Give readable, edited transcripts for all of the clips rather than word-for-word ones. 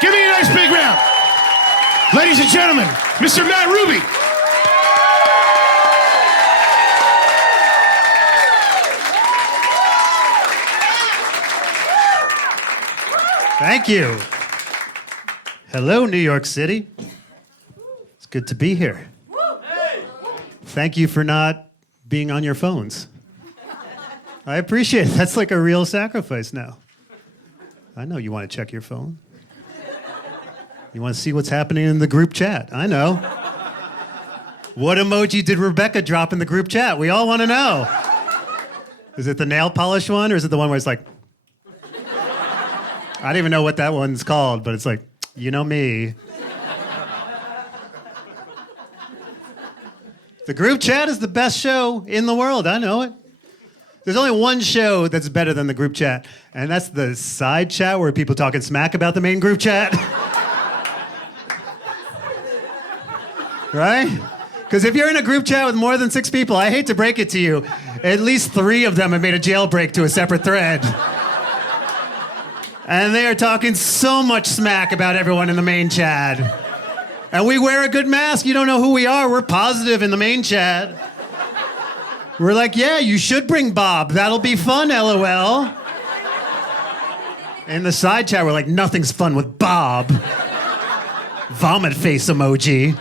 Give me a nice big round. Ladies and gentlemen, Mr. Matt Ruby. Thank you. Hello, New York City. It's good to be here. Thank you for not being on your phones. I appreciate it. That's like a real sacrifice now. I know you want to check your phone. You want to see what's happening in the group chat. I know. What emoji did Rebecca drop in the group chat? We all want to know. Is it the nail polish one, or is it the one where it's like... I don't even know what that one's called, but it's like, you know me. The group chat is the best show in the world. I know it. There's only one show that's better than the group chat, and that's the side chat where people talking smack about the main group chat. Right? Because if you're in a group chat with more than 6 people, I hate to break it to you, at least 3 of them have made a jailbreak to a separate thread. And they are talking so much smack about everyone in the main chat. And we wear a good mask. You don't know who we are. We're positive in the main chat. We're like, yeah, you should bring Bob. That'll be fun, LOL. In the side chat, we're like, nothing's fun with Bob. Vomit face emoji.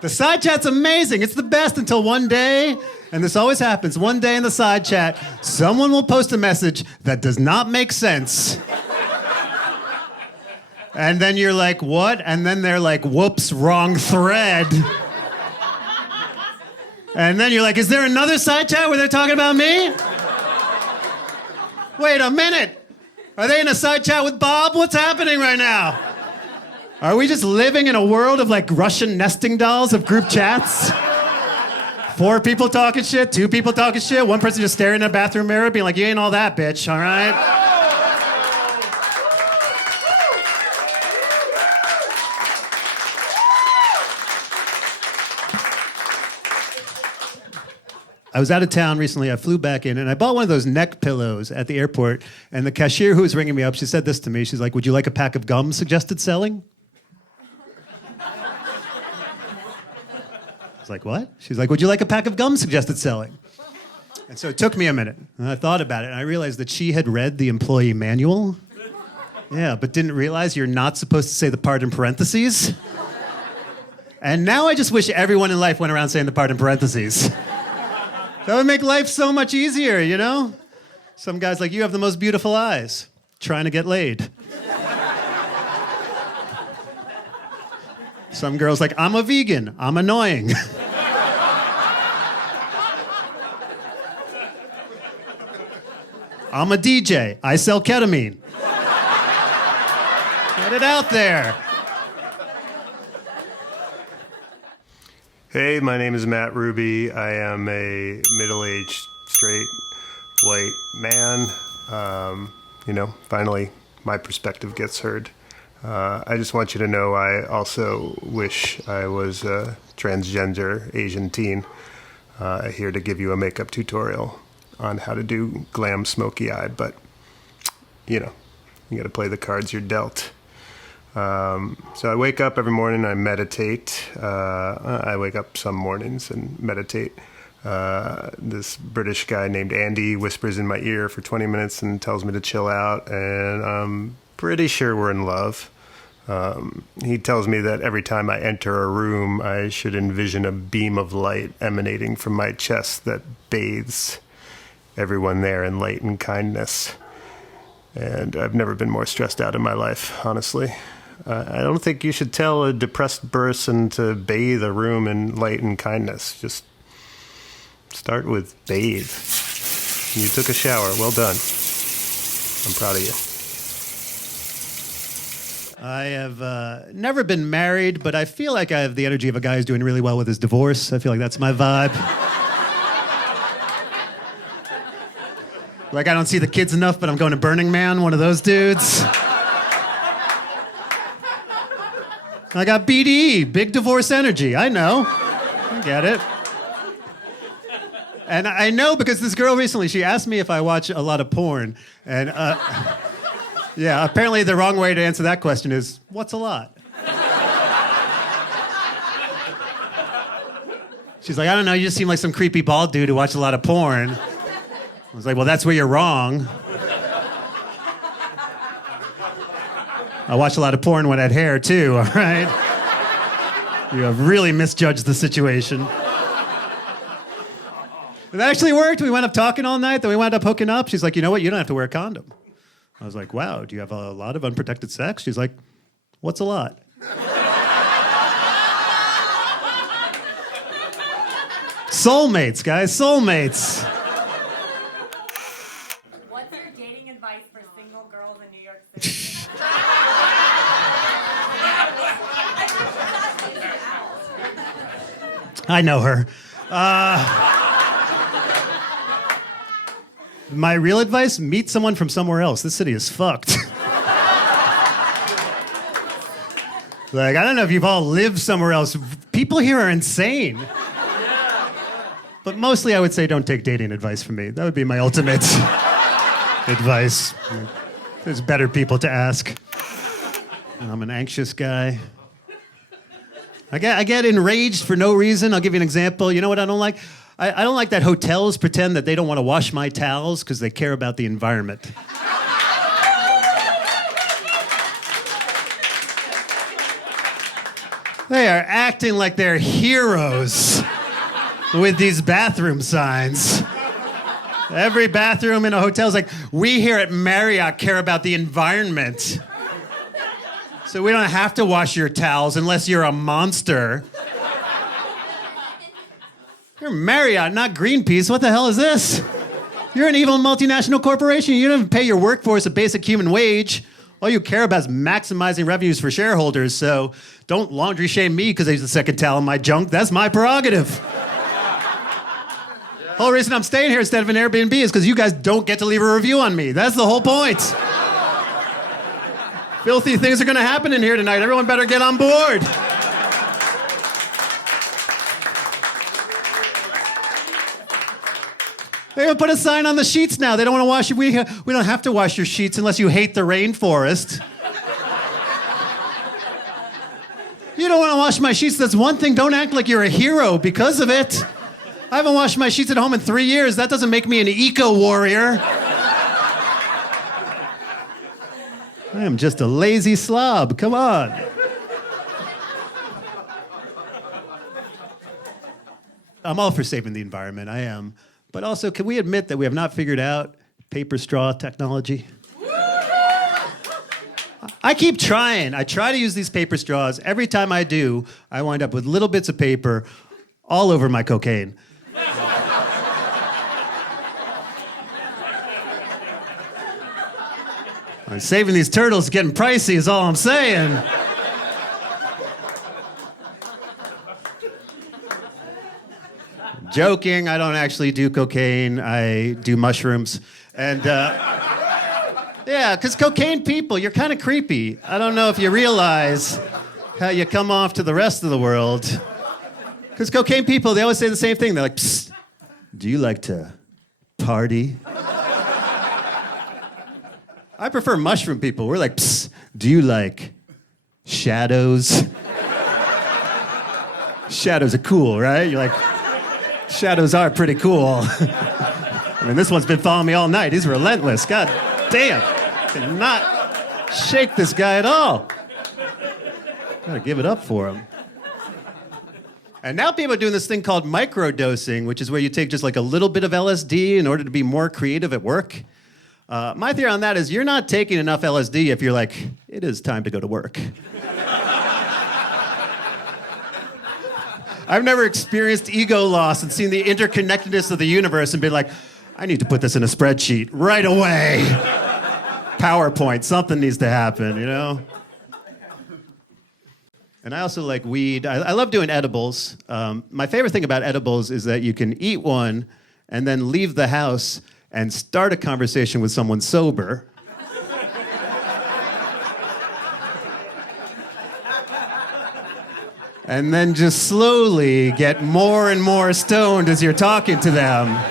The side chat's amazing. It's the best until one day, and this always happens, one day in the side chat, someone will post a message that does not make sense. And then you're like, what? And then they're like, whoops, wrong thread. And then you're like, is there another side chat where they're talking about me? Wait a minute. Are they in a side chat with Bob? What's happening right now? Are we just living in a world of like Russian nesting dolls of group chats? 4 people talking shit, 2 people talking shit, 1 person just staring in a bathroom mirror being like, you ain't all that, bitch, all right? I was out of town recently. I flew back in, and I bought one of those neck pillows at the airport. And the cashier who was ringing me up, she said this to me. She's like, would you like a pack of gum suggested selling? I was like, what? She's like, would you like a pack of gum suggested selling? And so it took me a minute. And I thought about it, and I realized that she had read the employee manual. Yeah, but didn't realize you're not supposed to say the part in parentheses. And now I just wish everyone in life went around saying the part in parentheses. That would make life so much easier, you know? Some guy's like, you have the most beautiful eyes. Trying to get laid. Some girl's like, I'm a vegan. I'm annoying. I'm a DJ. I sell ketamine. Get it out there. Hey, my name is Matt Ruby. I am a middle-aged, straight, white man. Finally, my perspective gets heard. I just want you to know I also wish I was a transgender Asian teen. Here to give you a makeup tutorial on how to do glam smoky eye, but, you got to play the cards you're dealt. So I wake up every morning, I meditate. I wake up some mornings and meditate. This British guy named Andy whispers in my ear for 20 minutes and tells me to chill out, and I'm pretty sure we're in love. He tells me that every time I enter a room, I should envision a beam of light emanating from my chest that bathes everyone there in light and kindness. And I've never been more stressed out in my life, honestly. I don't think you should tell a depressed person to bathe a room in light and kindness. Just start with bathe. You took a shower. Well done. I'm proud of you. I have never been married, but I feel like I have the energy of a guy who's doing really well with his divorce. I feel like that's my vibe. Like, I don't see the kids enough, but I'm going to Burning Man, one of those dudes. I got BDE, big divorce energy. I know. I get it. And I know because this girl recently, she asked me if I watch a lot of porn. And Yeah, apparently the wrong way to answer that question is, what's a lot? She's like, I don't know, you just seem like some creepy bald dude who watched a lot of porn. I was like, well, that's where you're wrong. I watched a lot of porn when I had hair, too, all right? You have really misjudged the situation. It actually worked. We wound up talking all night, then we wound up hooking up. She's like, you know what, you don't have to wear a condom. I was like, wow, do you have a lot of unprotected sex? She's like, what's a lot? Soulmates, guys, soulmates. What's your dating advice for single girls in New York City? I know her. My real advice, meet someone from somewhere else. This city is fucked. Like, I don't know if you've all lived somewhere else. People here are insane. But mostly I would say don't take dating advice from me. That would be my ultimate advice. There's better people to ask. I'm an anxious guy. I get enraged for no reason. I'll give you an example. You know what I don't like? I don't like that hotels pretend that they don't want to wash my towels because they care about the environment. They are acting like they're heroes with these bathroom signs. Every bathroom in a hotel is like, we here at Marriott care about the environment. So we don't have to wash your towels unless you're a monster. You're Marriott, not Greenpeace. What the hell is this? You're an evil multinational corporation. You don't even pay your workforce a basic human wage. All you care about is maximizing revenues for shareholders. So don't laundry shame me because I use the second towel in my junk. That's my prerogative. The whole reason I'm staying here instead of an Airbnb is because you guys don't get to leave a review on me. That's the whole point. Filthy things are going to happen in here tonight. Everyone better get on board. They even put a sign on the sheets now. They don't want to wash. We don't have to wash your sheets unless you hate the rainforest. You don't want to wash my sheets. That's one thing. Don't act like you're a hero because of it. I haven't washed my sheets at home in 3 years. That doesn't make me an eco-warrior. I am just a lazy slob. Come on. I'm all for saving the environment. I am. But also, can we admit that we have not figured out paper straw technology? I keep trying. I try to use these paper straws. Every time I do, I wind up with little bits of paper all over my cocaine. I'm saving these turtles, getting pricey is all I'm saying. Joking, I don't actually do cocaine, I do mushrooms. And yeah, because cocaine people, you're kind of creepy. I don't know if you realize how you come off to the rest of the world. Because cocaine people, they always say the same thing. They're like, psst, do you like to party? I prefer mushroom people. We're like, psst, do you like shadows? Shadows are cool, right? You're like, shadows are pretty cool. I mean, this one's been following me all night. He's relentless. God damn. Cannot shake this guy at all. Gotta give it up for him. And now people are doing this thing called microdosing, which is where you take just like a little bit of LSD in order to be more creative at work. My theory on that is you're not taking enough LSD if you're like, it is time to go to work. I've never experienced ego loss and seen the interconnectedness of the universe and been like, I need to put this in a spreadsheet right away. PowerPoint, something needs to happen, you know? And I also like weed. I love doing edibles. My favorite thing about edibles is that you can eat one and then leave the house and start a conversation with someone sober. And then just slowly get more and more stoned as you're talking to them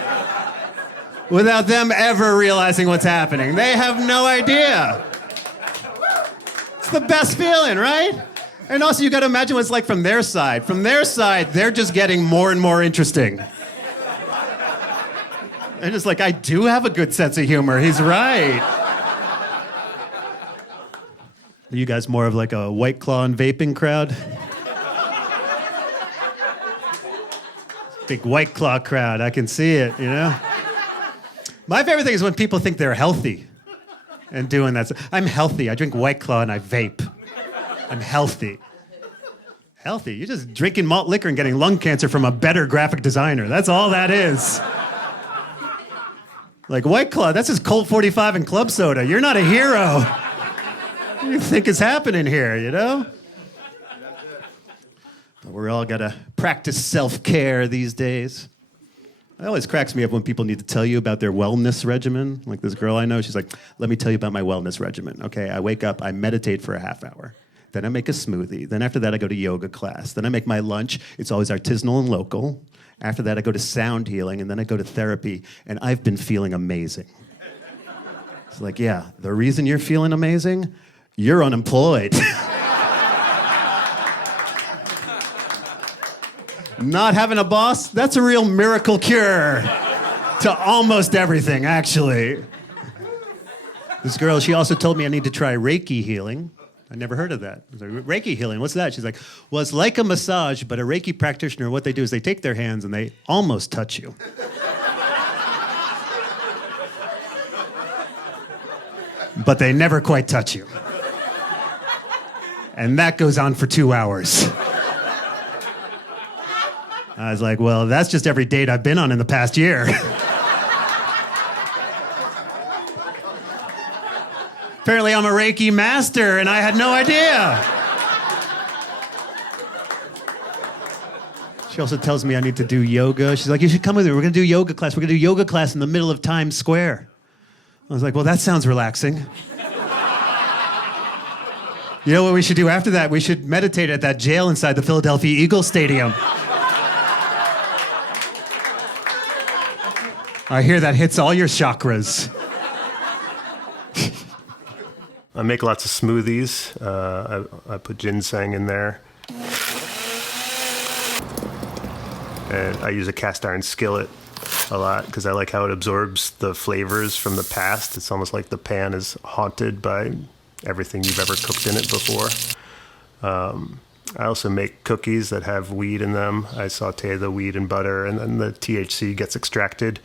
without them ever realizing what's happening. They have no idea. the best feeling, right? And also, you got to imagine what it's like from their side. From their side, they're just getting more and more interesting. And it's like, I do have a good sense of humor. He's right. Are you guys more of like a White Claw and vaping crowd? Big White Claw crowd. I can see it, you know? My favorite thing is when people think they're healthy and doing that. I'm healthy. I drink White Claw and I vape. I'm healthy. Healthy? You're just drinking malt liquor and getting lung cancer from a better graphic designer. That's all that is. Like White Claw, that's just Colt 45 and club soda. You're not a hero. What do you think is happening here, you know? But we're all gotta practice self-care these days. It always cracks me up when people need to tell you about their wellness regimen. Like this girl I know, she's like, let me tell you about my wellness regimen. Okay, I wake up, I meditate for a half hour. Then I make a smoothie. Then after that, I go to yoga class. Then I make my lunch. It's always artisanal and local. After that, I go to sound healing, and then I go to therapy, and I've been feeling amazing. It's like, yeah, the reason you're feeling amazing, you're unemployed. Not having a boss, that's a real miracle cure to almost everything, actually. This girl, she also told me I need to try Reiki healing. I never heard of that. I was like, Reiki healing, what's that? She's like, well, it's like a massage, but a Reiki practitioner, what they do is they take their hands and they almost touch you. But they never quite touch you. And that goes on for 2 hours. I was like, well, that's just every date I've been on in the past year. Apparently I'm a Reiki master, and I had no idea. She also tells me I need to do yoga. She's like, you should come with me. We're going to do yoga class. We're going to do yoga class in the middle of Times Square. I was like, well, that sounds relaxing. You know what we should do after that? We should meditate at that jail inside the Philadelphia Eagles Stadium. I hear that hits all your chakras. I make lots of smoothies. I put ginseng in there. And I use a cast iron skillet a lot because I like how it absorbs the flavors from the past. It's almost like the pan is haunted by everything you've ever cooked in it before. I also make cookies that have weed in them. I saute the weed in butter, and then the THC gets extracted,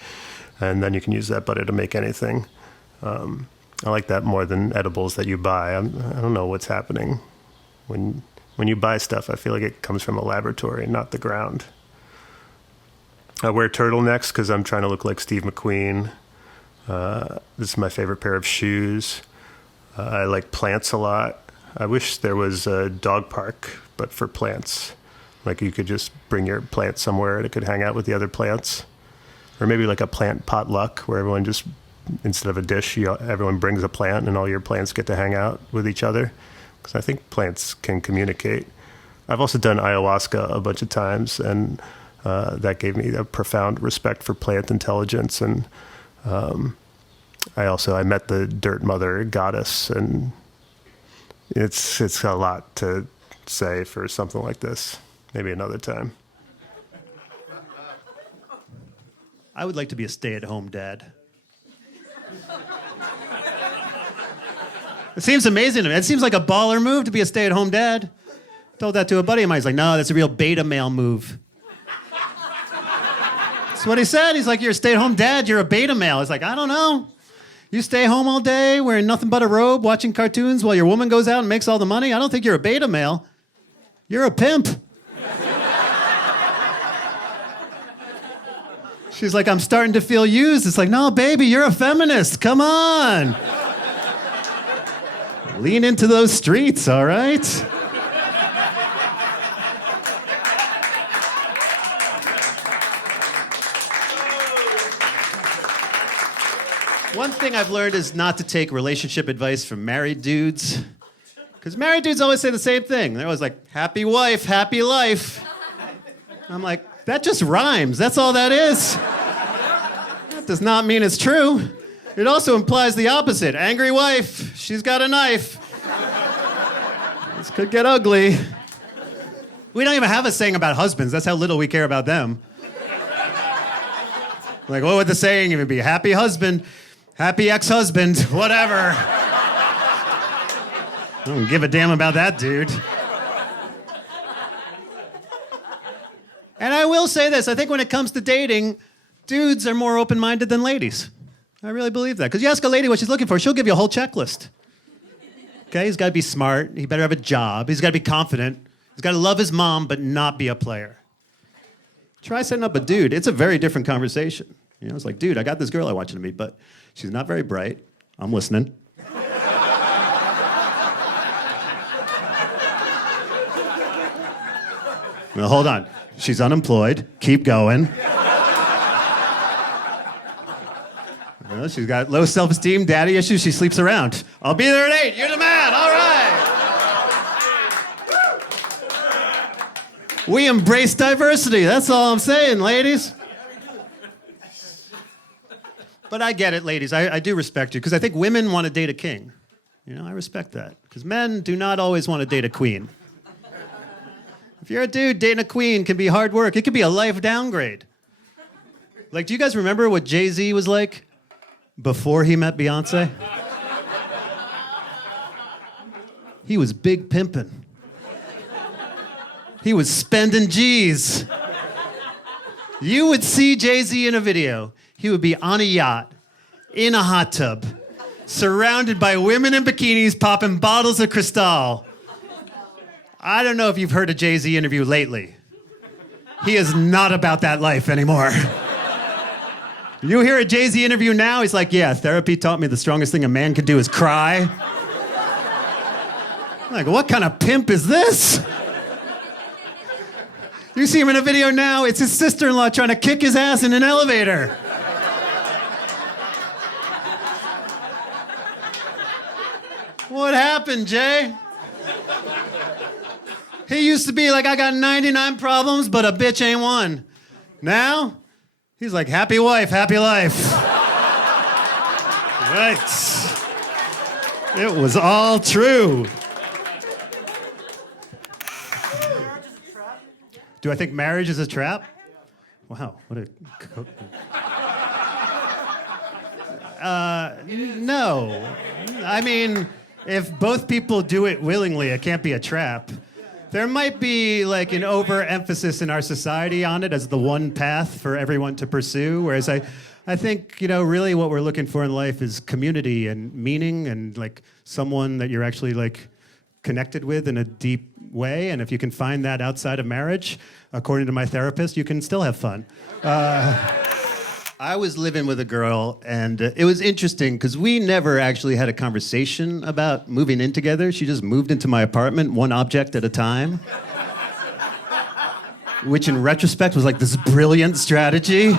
and then you can use that butter to make anything. I like that more than edibles that you buy. I don't know what's happening. When you buy stuff, I feel like it comes from a laboratory, not the ground. I wear turtlenecks because I'm trying to look like Steve McQueen. This is my favorite pair of shoes. I like plants a lot. I wish there was a dog park, but for plants. Like you could just bring your plant somewhere and it could hang out with the other plants. Or maybe like a plant potluck where everyone just, instead of a dish, everyone brings a plant and all your plants get to hang out with each other. Because I think plants can communicate. I've also done ayahuasca a bunch of times, and that gave me a profound respect for plant intelligence. And I met the dirt mother goddess, and it's a lot to say for something like this. Maybe another time. I would like to be a stay-at-home dad. It seems amazing to me. It seems like a baller move to be a stay-at-home dad. Told that to a buddy of mine. He's like, no, that's a real beta male move. That's what he said. He's like, you're a stay-at-home dad, you're a beta male. It's like, I don't know. You stay home all day wearing nothing but a robe, watching cartoons while your woman goes out and makes all the money? I don't think you're a beta male. You're a pimp. She's like, I'm starting to feel used. It's like, no, baby, you're a feminist. Come on. Lean into those streets, all right? One thing I've learned is not to take relationship advice from married dudes. Because married dudes always say the same thing. They're always like, happy wife, happy life. I'm like, that just rhymes. That's all that is. That does not mean it's true. It also implies the opposite. Angry wife, she's got a knife. This could get ugly. We don't even have a saying about husbands. That's how little we care about them. Like, what would the saying even be? Happy husband, happy ex-husband, whatever. I don't give a damn about that dude. And I will say this, I think when it comes to dating, dudes are more open-minded than ladies. I really believe that. Because you ask a lady what she's looking for, she'll give you a whole checklist. Okay, he's got to be smart, he better have a job, he's got to be confident, he's got to love his mom but not be a player. Try setting up a dude, it's a very different conversation. You know, it's like, dude, I got this girl I want you to meet, but she's not very bright. I'm listening. Well, hold on. She's unemployed. Keep going. Well, she's got low self-esteem, daddy issues. She sleeps around. I'll be there at 8. You're the man. All right. We embrace diversity. That's all I'm saying, ladies. But I get it, ladies. I do respect you because I think women want to date a king. You know, I respect that because men do not always want to date a queen. If you're a dude, dating a queen can be hard work. It could be a life downgrade. Like, do you guys remember what Jay Z was like before he met Beyonce? He was big pimping. He was spending G's. You would see Jay Z in a video. He would be on a yacht, in a hot tub, surrounded by women in bikinis popping bottles of Cristal. I don't know if you've heard a Jay Z interview lately. He is not about that life anymore. You hear a Jay Z interview now, he's like, yeah, therapy taught me the strongest thing a man can do is cry. I'm like, what kind of pimp is this? You see him in a video now, it's his sister-in-law trying to kick his ass in an elevator. What happened, Jay? He used to be like, I got 99 problems, but a bitch ain't one. Now, he's like, happy wife, happy life. Right. It was all true. Do I think marriage is a trap? Wow, what a... No. I mean, if both people do it willingly, it can't be a trap. There might be like an overemphasis in our society on it as the one path for everyone to pursue, whereas I think, you know, really what we're looking for in life is community and meaning and like someone that you're actually like connected with in a deep way. And if you can find that outside of marriage, according to my therapist, you can still have fun. I was living with a girl, and it was interesting because we never actually had a conversation about moving in together. She just moved into my apartment, one object at a time, which in retrospect was like this brilliant strategy.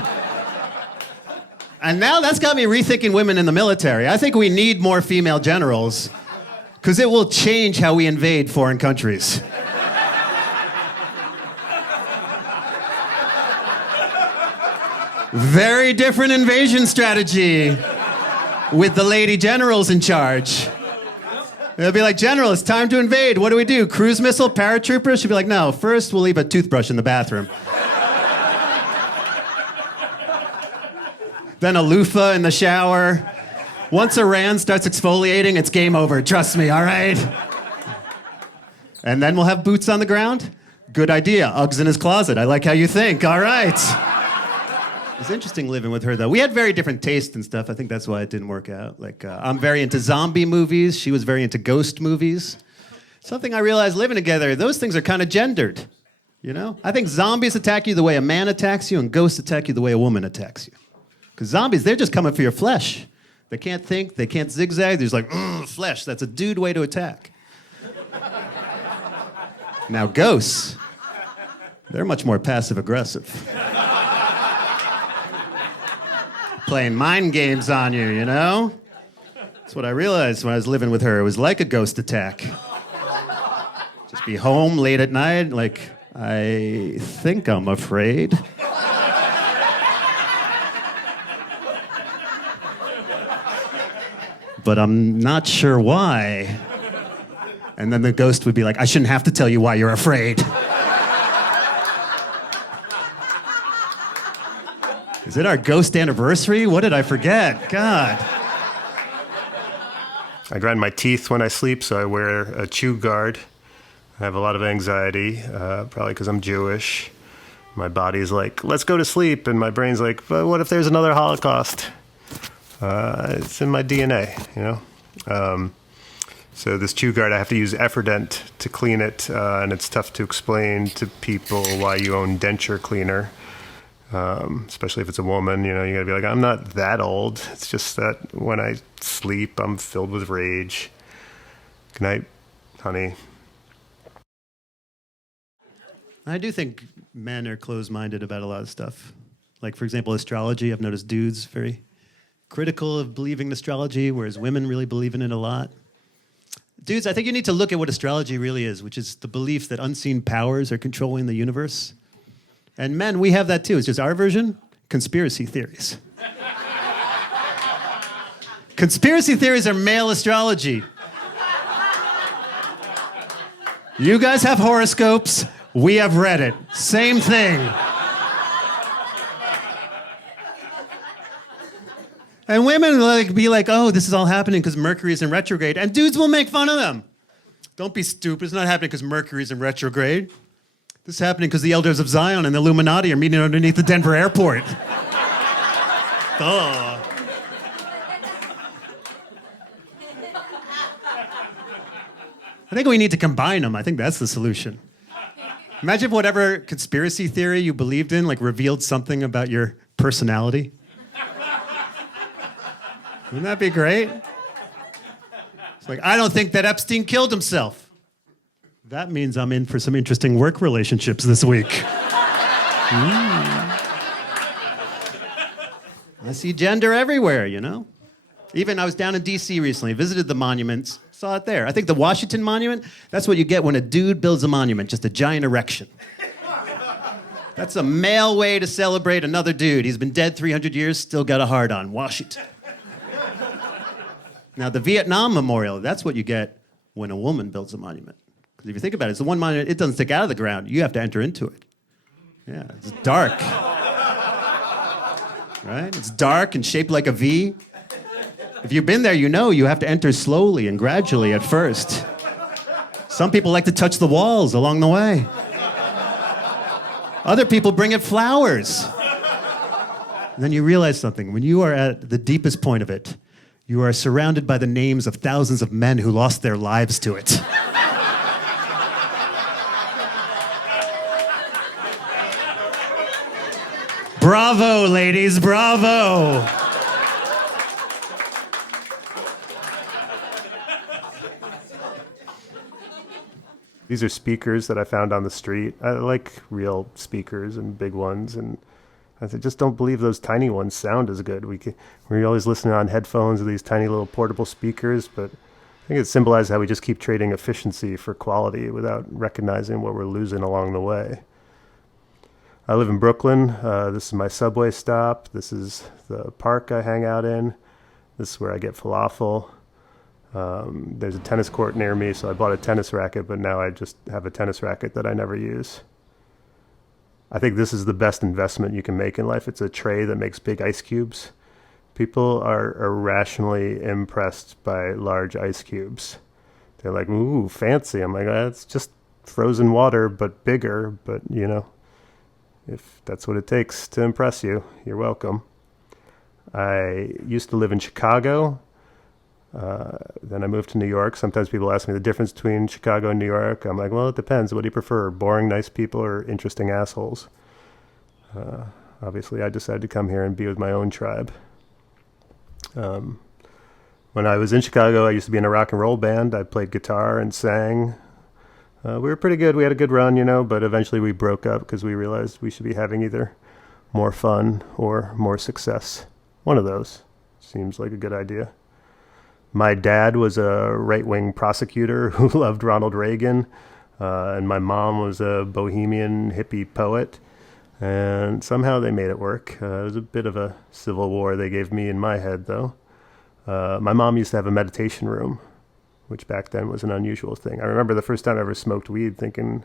And now that's got me rethinking women in the military. I think we need more female generals because it will change how we invade foreign countries. Very different invasion strategy with the lady generals in charge. They'll be like, General, it's time to invade. What do we do? Cruise missile, paratroopers? She'll be like, no, first we'll leave a toothbrush in the bathroom. Then a loofah in the shower. Once Iran starts exfoliating, it's game over. Trust me, all right? And then we'll have boots on the ground? Good idea. Uggs in his closet. I like how you think. All right. It was interesting living with her, though. We had very different tastes and stuff. I think that's why it didn't work out. Like, I'm very into zombie movies. She was very into ghost movies. Something I realized living together, those things are kind of gendered, you know? I think zombies attack you the way a man attacks you, and ghosts attack you the way a woman attacks you. Because zombies, they're just coming for your flesh. They can't think, they can't zigzag. They're just like, flesh. That's a dude way to attack. Now, ghosts, they're much more passive-aggressive. Playing mind games on you, you know? That's what I realized when I was living with her. It was like a ghost attack. Just be home late at night, like, I think I'm afraid. But I'm not sure why. And then the ghost would be like, I shouldn't have to tell you why you're afraid. Is it our ghost anniversary? What did I forget? God. I grind my teeth when I sleep, so I wear a chew guard. I have a lot of anxiety, probably because I'm Jewish. My body's like, let's go to sleep. And my brain's like, but what if there's another Holocaust? It's in my DNA, you know? So this chew guard, I have to use Effordent to clean it, and it's tough to explain to people why you own denture cleaner. Especially if it's a woman, you know, you gotta be like, I'm not that old. It's just that when I sleep, I'm filled with rage. Good night, honey. I do think men are closed-minded about a lot of stuff. Like, for example, astrology. I've noticed dudes very critical of believing in astrology, whereas women really believe in it a lot. Dudes, I think you need to look at what astrology really is, which is the belief that unseen powers are controlling the universe. And men, we have that too. It's just our version, conspiracy theories. Conspiracy theories are male astrology. You guys have horoscopes, we have Reddit. Same thing. And women will be like, oh, this is all happening because Mercury's in retrograde. And dudes will make fun of them. Don't be stupid. It's not happening because Mercury's in retrograde. This is happening because the elders of Zion and the Illuminati are meeting underneath the Denver airport. Duh. I think we need to combine them. I think that's the solution. Imagine if whatever conspiracy theory you believed in, like, revealed something about your personality. Wouldn't that be great? It's like, I don't think that Epstein killed himself. That means I'm in for some interesting work relationships this week. I see gender everywhere, you know? Even I was down in D.C. recently, visited the monuments, saw it there. I think the Washington Monument, that's what you get when a dude builds a monument, just a giant erection. That's a male way to celebrate another dude. He's been dead 300 years, still got a hard on. Washington. Now, the Vietnam Memorial, that's what you get when a woman builds a monument. Because if you think about it, it's the one monument, it doesn't stick out of the ground. You have to enter into it. Yeah, it's dark. Right? It's dark and shaped like a V. If you've been there, you know you have to enter slowly and gradually at first. Some people like to touch the walls along the way. Other people bring it flowers. And then you realize something. When you are at the deepest point of it, you are surrounded by the names of thousands of men who lost their lives to it. Bravo, ladies, bravo. These are speakers that I found on the street. I like real speakers and big ones, and I just don't believe those tiny ones sound as good. We're always listening on headphones with these tiny little portable speakers, but I think it symbolizes how we just keep trading efficiency for quality without recognizing what we're losing along the way. I live in Brooklyn. This is my subway stop. This is the park I hang out in. This is where I get falafel. There's a tennis court near me, so I bought a tennis racket, but now I just have a tennis racket that I never use. I think this is the best investment you can make in life. It's a tray that makes big ice cubes. People are irrationally impressed by large ice cubes. They're like, ooh, fancy. I'm like, it's just frozen water, but bigger, but, you know. If that's what it takes to impress you, you're welcome. I used to live in Chicago. Then I moved to New York. Sometimes people ask me the difference between Chicago and New York. I'm like, well, it depends. What do you prefer, boring, nice people or interesting assholes? Obviously, I decided to come here and be with my own tribe. When I was in Chicago, I used to be in a rock and roll band. I played guitar and sang. We were pretty good. We had a good run, you know, but eventually we broke up because we realized we should be having either more fun or more success. One of those seems like a good idea. My dad was a right-wing prosecutor who loved Ronald Reagan, and my mom was a bohemian hippie poet, and somehow they made it work. It was a bit of a civil war they gave me in my head, though. My mom used to have a meditation room which back then was an unusual thing. I remember the first time I ever smoked weed thinking,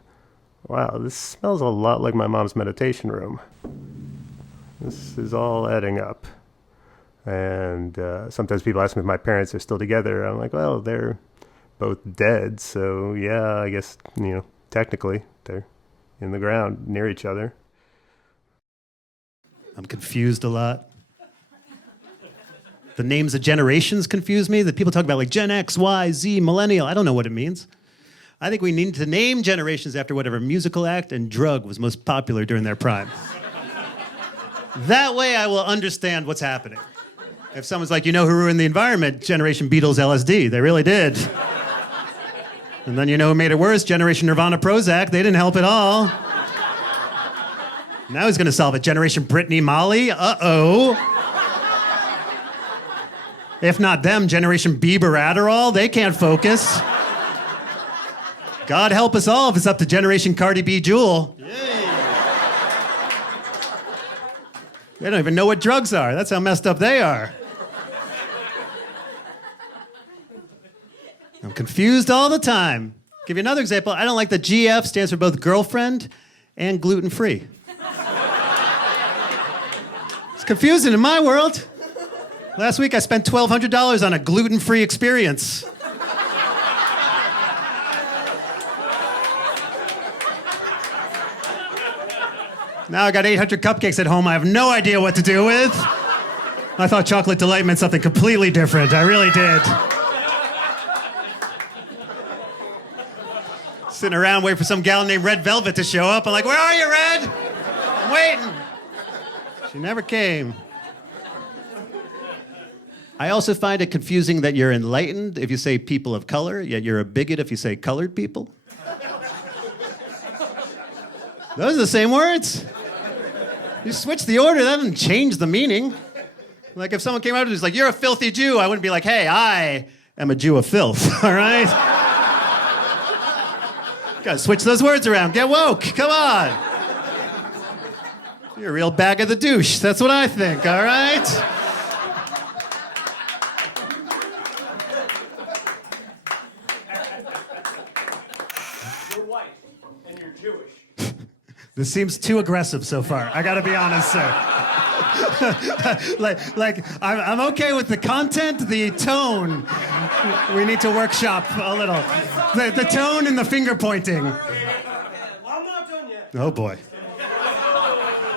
wow, this smells a lot like my mom's meditation room. This is all adding up. And sometimes people ask me if my parents are still together. I'm like, well, they're both dead, so yeah, I guess, technically they're in the ground near each other. I'm confused a lot. The names of generations confuse me. That people talk about like Gen X, Y, Z, Millennial. I don't know what it means. I think we need to name generations after whatever musical act and drug was most popular during their prime. That way I will understand what's happening. If someone's like, who ruined the environment? Generation Beatles LSD. They really did. And then who made it worse? Generation Nirvana Prozac. They didn't help at all. Now he's going to solve it. Generation Britney Molly. Uh-oh. If not them, Generation Bieber Adderall. They can't focus. God help us all if it's up to Generation Cardi B Jewel. Yay. They don't even know what drugs are. That's how messed up they are. I'm confused all the time. Give you another example. I don't like that GF stands for both girlfriend and gluten-free. It's confusing in my world. Last week I spent $1,200 on a gluten-free experience. Now I got 800 cupcakes at home I have no idea what to do with. I thought chocolate delight meant something completely different. I really did. Sitting around waiting for some gal named Red Velvet to show up. I'm like, where are you, Red? I'm waiting. She never came. I also find it confusing that you're enlightened if you say people of color, yet you're a bigot if you say colored people. Those are the same words. You switch the order, that doesn't change the meaning. Like if someone came out and was like, you're a filthy Jew, I wouldn't be like, hey, I am a Jew of filth, all right? Gotta switch those words around. Get woke. Come on. You're a real bag of the douche. That's what I think, all right? You're white and you're Jewish. This seems too aggressive so far. I gotta be honest, sir. I'm okay with the content, the tone. We need to workshop a little. The tone and the finger pointing. I'm not done yet. Oh boy.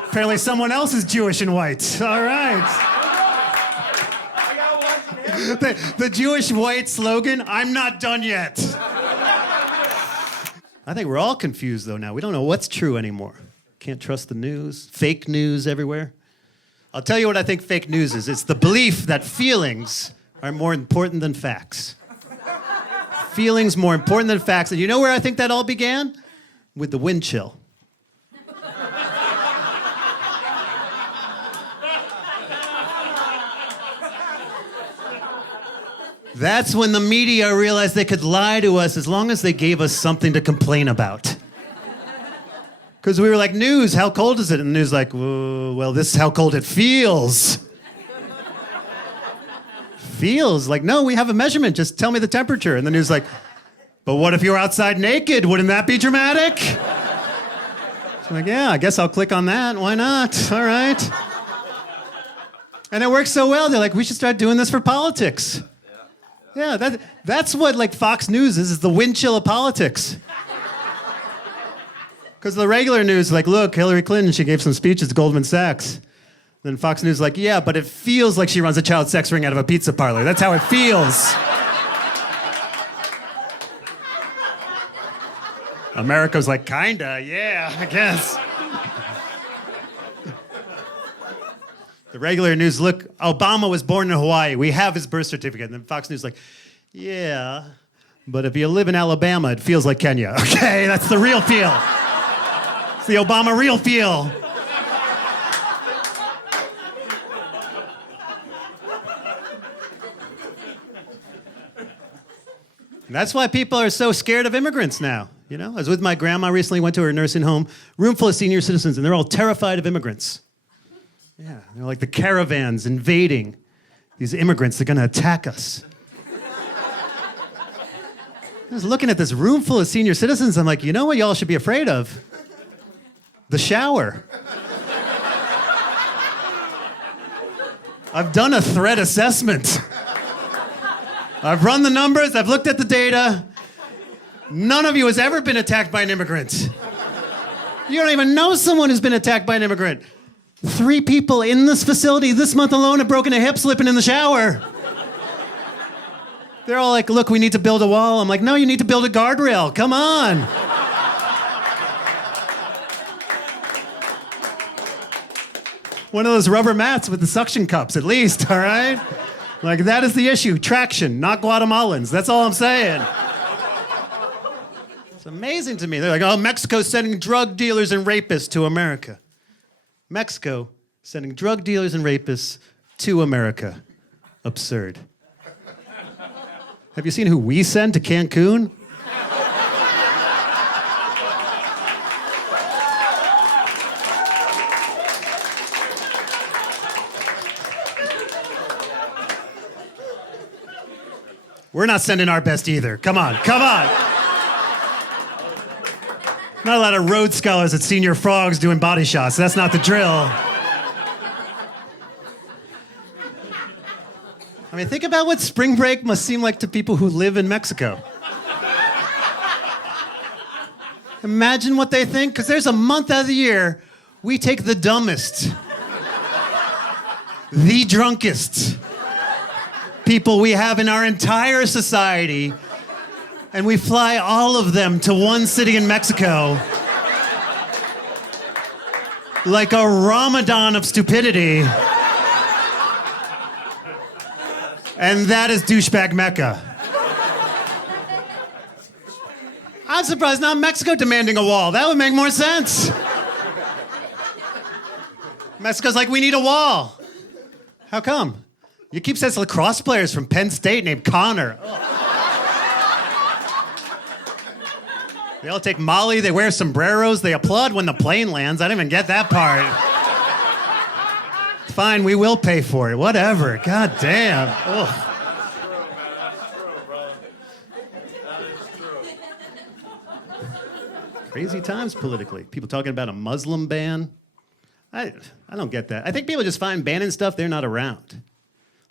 Apparently someone else is Jewish and white. All right. I got one. The Jewish white slogan, I'm not done yet. I think we're all confused though now. We don't know what's true anymore. Can't trust the news. Fake news everywhere. I'll tell you what I think fake news is. It's the belief that feelings are more important than facts. Feelings more important than facts. And you know where I think that all began? With the wind chill. That's when the media realized they could lie to us as long as they gave us something to complain about. Because we were like, news, how cold is it? And the news like, well, this is how cold it feels. Feels? Like, no, we have a measurement. Just tell me the temperature. And the news like, but what if you were outside naked? Wouldn't that be dramatic? So I'm like, yeah, I guess I'll click on that. Why not? All right. And it works so well. They're like, we should start doing this for politics. Yeah, that's what like Fox News is the wind chill of politics. Because the regular news is like, look, Hillary Clinton, she gave some speeches to Goldman Sachs. Then Fox News is like, yeah, but it feels like she runs a child sex ring out of a pizza parlor. That's how it feels. America's like, kinda, yeah, I guess. The regular news, look, Obama was born in Hawaii. We have his birth certificate. And then Fox News is like, yeah, but if you live in Alabama, it feels like Kenya. Okay, that's the real feel. It's the Obama real feel. That's why people are so scared of immigrants now. You know, I was with my grandma recently, went to her nursing home, room full of senior citizens, and they're all terrified of immigrants. Yeah, they're like the caravans invading. These immigrants, they're gonna attack us. I was looking at this room full of senior citizens. I'm like, you know what y'all should be afraid of? The shower. I've done a threat assessment. I've run the numbers, I've looked at the data. None of you has ever been attacked by an immigrant. You don't even know someone who's been attacked by an immigrant. 3 people in this facility this month alone have broken a hip slipping in the shower. They're all like, look, we need to build a wall. I'm like, no, you need to build a guardrail. Come on. One of those rubber mats with the suction cups, at least, all right? Like, that is the issue. Traction, not Guatemalans. That's all I'm saying. It's amazing to me. They're like, oh, Mexico's sending drug dealers and rapists to America. Mexico sending drug dealers and rapists to America. Absurd. Have you seen who we send to Cancun? We're not sending our best either. Come on, come on. Not a lot of Rhodes Scholars at Senior Frogs doing body shots. That's not the drill. I mean, think about what spring break must seem like to people who live in Mexico. Imagine what they think, because there's a month out of the year we take the dumbest, the drunkest people we have in our entire society, and we fly all of them to one city in Mexico like a Ramadan of stupidity. And that is douchebag Mecca. I'm surprised not Mexico demanding a wall. That would make more sense. Mexico's like, we need a wall. How come? You keep saying lacrosse players from Penn State named Connor. They all take Molly, they wear sombreros, they applaud when the plane lands. I didn't even get that part. Fine, we will pay for it. Whatever. God damn. Ugh. Crazy times politically. People talking about a Muslim ban. I don't get that. I think people just find banning stuff they're not around.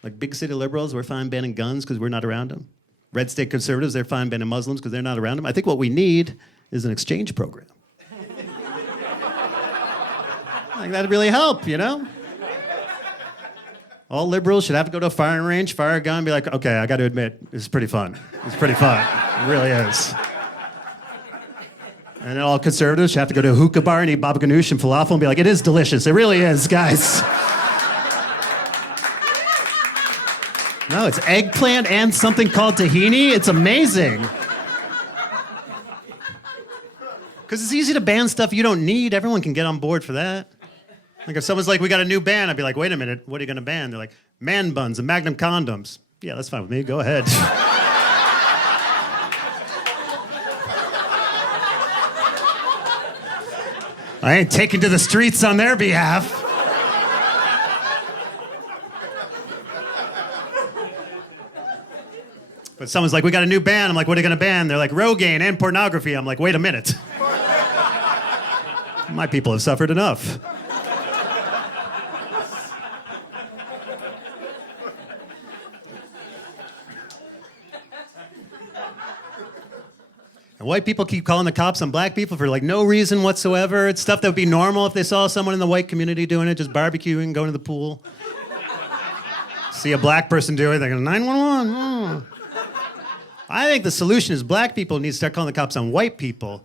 Like big city liberals, we're fine banning guns because we're not around them. Red state conservatives, they're fine banning Muslims because they're not around them. I think what we need is an exchange program. Like that'd really help, you know? All liberals should have to go to a firing range, fire a gun, and be like, okay, I got to admit, this is pretty fun. It's pretty fun. It really is. And then all conservatives should have to go to a hookah bar and eat baba ganoush and falafel and be like, it is delicious. It really is, guys. No, it's eggplant and something called tahini. It's amazing. Because it's easy to ban stuff you don't need. Everyone can get on board for that. Like if someone's like, we got a new ban, I'd be like, wait a minute, what are you going to ban? They're like, man buns and Magnum condoms. Yeah, that's fine with me. Go ahead. I ain't taking to the streets on their behalf. But someone's like, we got a new ban. I'm like, what are you going to ban? They're like, Rogaine and pornography. I'm like, wait a minute. My people have suffered enough. And white people keep calling the cops on black people for like no reason whatsoever. It's stuff that would be normal if they saw someone in the white community doing it, just barbecuing, going to the pool. See a black person do it, they go, 911. Oh. I think the solution is black people need to start calling the cops on white people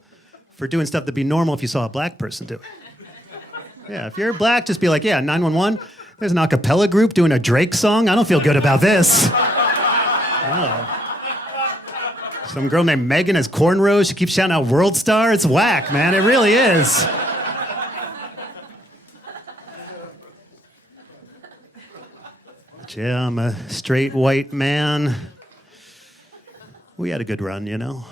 for doing stuff that'd be normal if you saw a black person do it. Yeah, if you're black, just be like, yeah, 911. There's an a cappella group doing a Drake song. I don't feel good about this. Oh. Some girl named Megan has cornrows. She keeps shouting out World Star. It's whack, man. It really is. But yeah, I'm a straight white man. We had a good run, you know.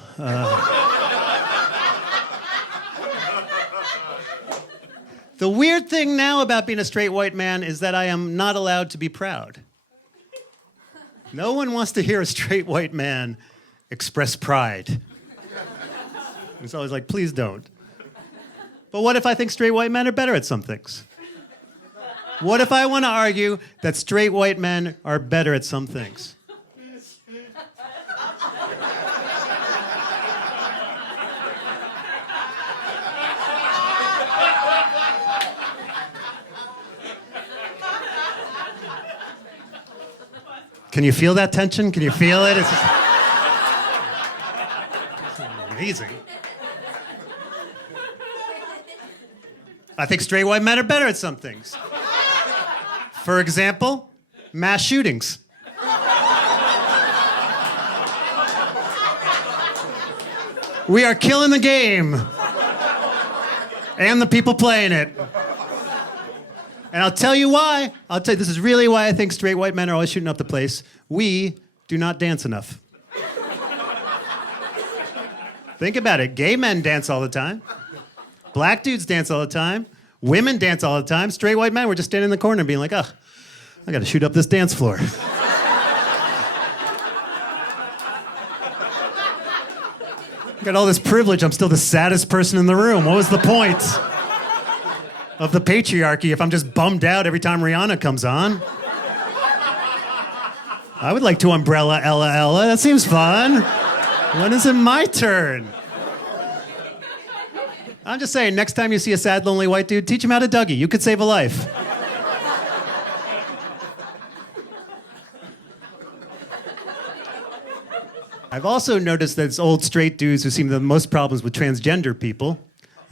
The weird thing now about being a straight white man is that I am not allowed to be proud. No one wants to hear a straight white man express pride. It's always like, please don't. But what if I think straight white men are better at some things? What if I want to argue that straight white men are better at some things? Can you feel that tension? Can you feel it? It's amazing. I think straight white men are better at some things. For example, mass shootings. We are killing the game and the people playing it. And I'll tell you why. I'll tell you, this is really why I think straight white men are always shooting up the place. We do not dance enough. Think about it. Gay men dance all the time. Black dudes dance all the time. Women dance all the time. Straight white men, we're just standing in the corner being like, oh, I got to shoot up this dance floor. Got all this privilege. I'm still the saddest person in the room. What was the point of the patriarchy if I'm just bummed out every time Rihanna comes on? I would like to umbrella Ella Ella. That seems fun. When is it my turn? I'm just saying, next time you see a sad, lonely white dude, teach him how to Dougie. You could save a life. I've also noticed that it's old straight dudes who seem to have the most problems with transgender people.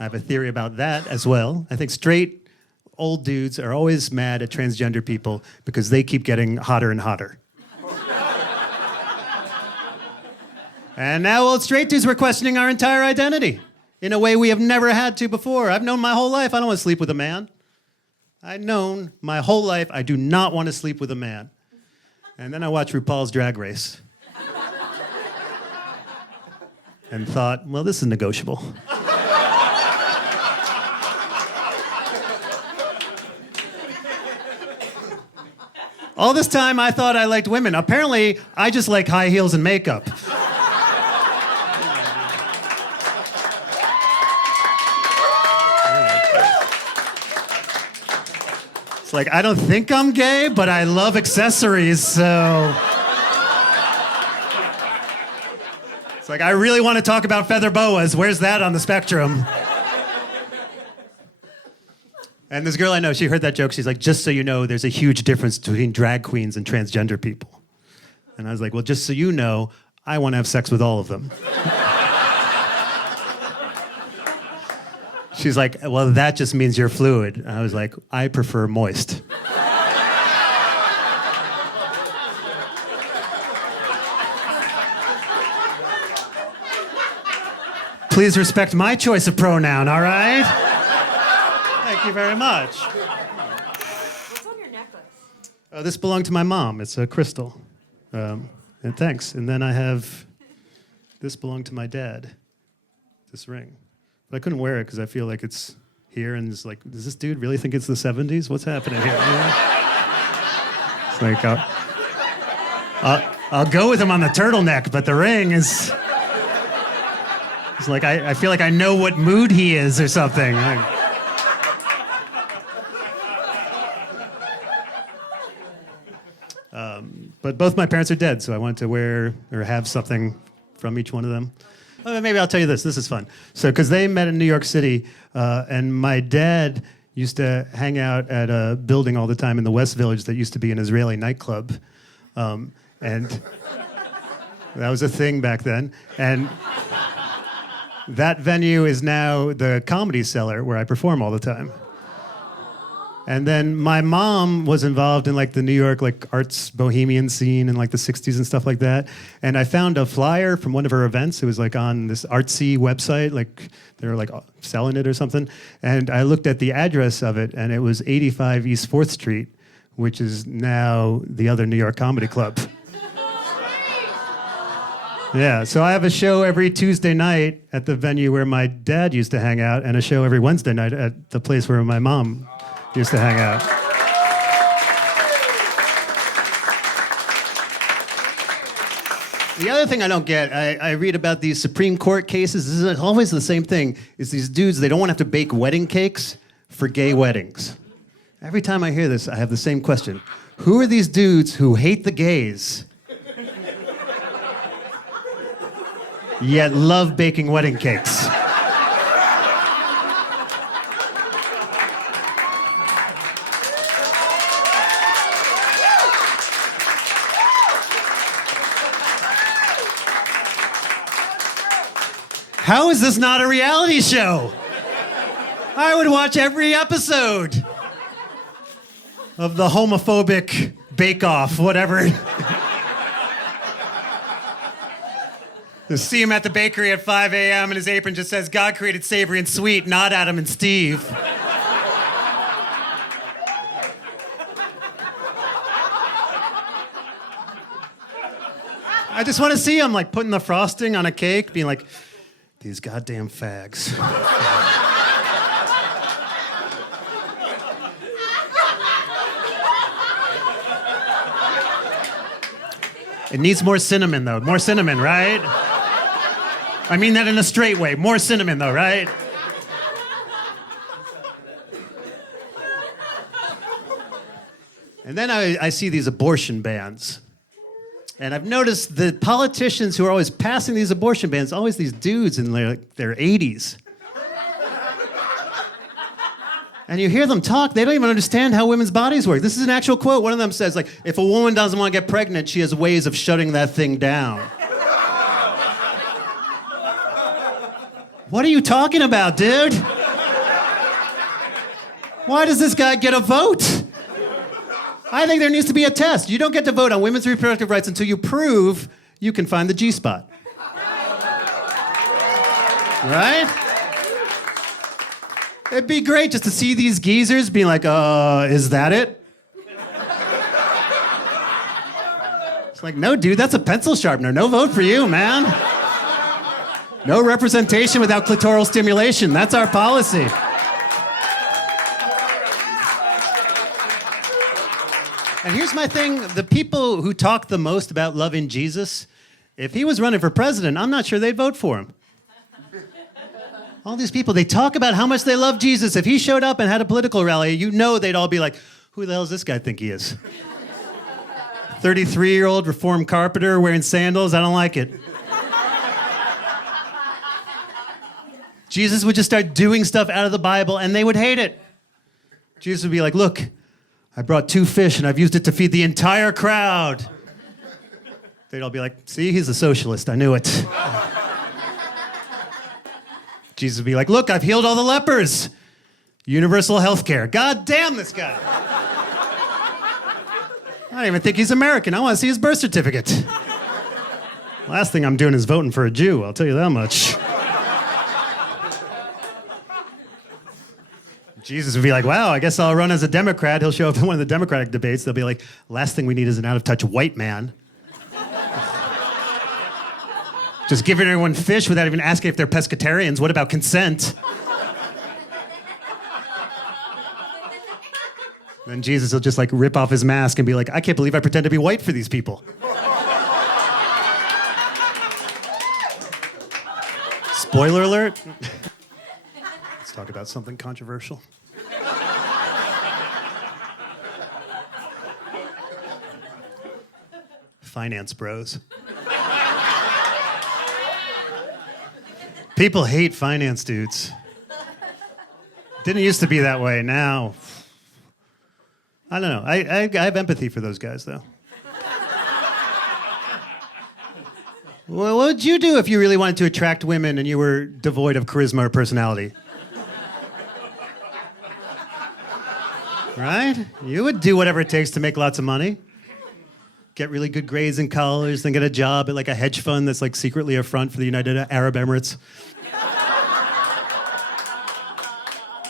I have a theory about that as well. I think straight old dudes are always mad at transgender people because they keep getting hotter and hotter. And now old straight dudes, we're questioning our entire identity in a way we have never had to before. I've known my whole life I don't want to sleep with a man. I've known my whole life I do not want to sleep with a man. And then I watched RuPaul's Drag Race. And thought, well, this is negotiable. All this time, I thought I liked women. Apparently, I just like high heels and makeup. It's like, I don't think I'm gay, but I love accessories, so... It's like, I really want to talk about feather boas. Where's that on the spectrum? And this girl I know, she heard that joke. She's like, just so you know, there's a huge difference between drag queens and transgender people. And I was like, well, just so you know, I want to have sex with all of them. She's like, well, that just means you're fluid. And I was like, I prefer moist. Please respect my choice of pronoun, all right? Thank you very much. What's on your necklace? Oh, this belonged to my mom. It's a crystal. And thanks. And then I have, this belonged to my dad, this ring. But I couldn't wear it because I feel like it's here and it's like, does this dude really think it's the 70s? What's happening here? It's like, I'll go with him on the turtleneck, but the ring is... It's like, I feel like I know what mood he is or something. But both my parents are dead, so I wanted to wear or have something from each one of them. Maybe I'll tell you this. This is fun. So, because they met in New York City, and my dad used to hang out at a building all the time in the West Village that used to be an Israeli nightclub. And that was a thing back then. And... that venue is now the Comedy Cellar where I perform all the time. And then my mom was involved in like the New York like arts bohemian scene in like the 60s and stuff like that. And I found a flyer from one of her events. It was like on this artsy website, like they were like selling it or something. And I looked at the address of it and it was 85 East 4th Street, which is now the other New York Comedy Club. Yeah, so I have a show every Tuesday night at the venue where my dad used to hang out, and a show every Wednesday night at the place where my mom used to hang out. The other thing I don't get, I read about these Supreme Court cases. This is always the same thing. Is these dudes, they don't want to have to bake wedding cakes for gay weddings. Every time I hear this, I have the same question. Who are these dudes who hate the gays, yet love baking wedding cakes? How is this not a reality show? I would watch every episode of the homophobic bake-off, whatever. You see him at the bakery at 5 a.m. and his apron just says, God created savory and sweet, not Adam and Steve. I just want to see him like putting the frosting on a cake, being like, these goddamn fags. It needs more cinnamon, though. More cinnamon, right? I mean that in a straight way. More cinnamon, though, right? And then I see these abortion bans. And I've noticed the politicians who are always passing these abortion bans, always these dudes in their 80s. And you hear them talk, they don't even understand how women's bodies work. This is an actual quote. One of them says, like, if a woman doesn't want to get pregnant, she has ways of shutting that thing down. What are you talking about, dude? Why does this guy get a vote? I think there needs to be a test. You don't get to vote on women's reproductive rights until you prove you can find the G-spot. Right? It'd be great just to see these geezers being like, is that it? It's like, no, dude, that's a pencil sharpener. No vote for you, man. No representation without clitoral stimulation. That's our policy. And here's my thing. The people who talk the most about loving Jesus, if he was running for president, I'm not sure they'd vote for him. All these people, they talk about how much they love Jesus. If he showed up and had a political rally, you know they'd all be like, who the hell does this guy think he is? 33-year-old reformed carpenter wearing sandals? I don't like it. Jesus would just start doing stuff out of the Bible, and they would hate it. Jesus would be like, look, I brought 2 fish, and I've used it to feed the entire crowd. They'd all be like, see, he's a socialist. I knew it. Jesus would be like, look, I've healed all the lepers. Universal health care. God damn this guy. I don't even think he's American. I want to see his birth certificate. Last thing I'm doing is voting for a Jew, I'll tell you that much. Jesus would be like, wow, I guess I'll run as a Democrat. He'll show up in one of the Democratic debates. They'll be like, last thing we need is an out-of-touch white man. Just giving everyone fish without even asking if they're pescatarians. What about consent? Then Jesus will just like rip off his mask and be like, I can't believe I pretend to be white for these people. Spoiler alert. Let's talk about something controversial. Finance bros. People hate finance dudes. Didn't used to be that way. Now, I don't know. I have empathy for those guys, though. Well, what would you do if you really wanted to attract women and you were devoid of charisma or personality? Right? You would do whatever it takes to make lots of money. Get really good grades in college, then get a job at like a hedge fund that's like secretly a front for the United Arab Emirates.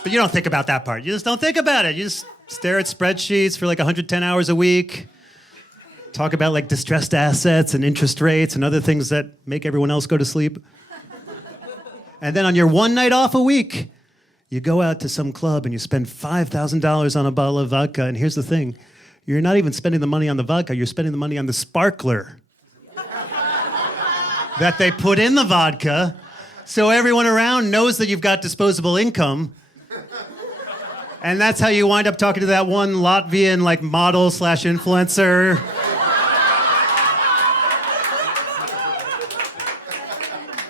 But you don't think about that part. You just don't think about it. You just stare at spreadsheets for like 110 hours a week. Talk about like distressed assets and interest rates and other things that make everyone else go to sleep. And then on your one night off a week, you go out to some club and you spend $5,000 on a bottle of vodka. And here's the thing. You're not even spending the money on the vodka. You're spending the money on the sparkler. that they put in the vodka so everyone around knows that you've got disposable income. And that's how you wind up talking to that one Latvian like model slash influencer.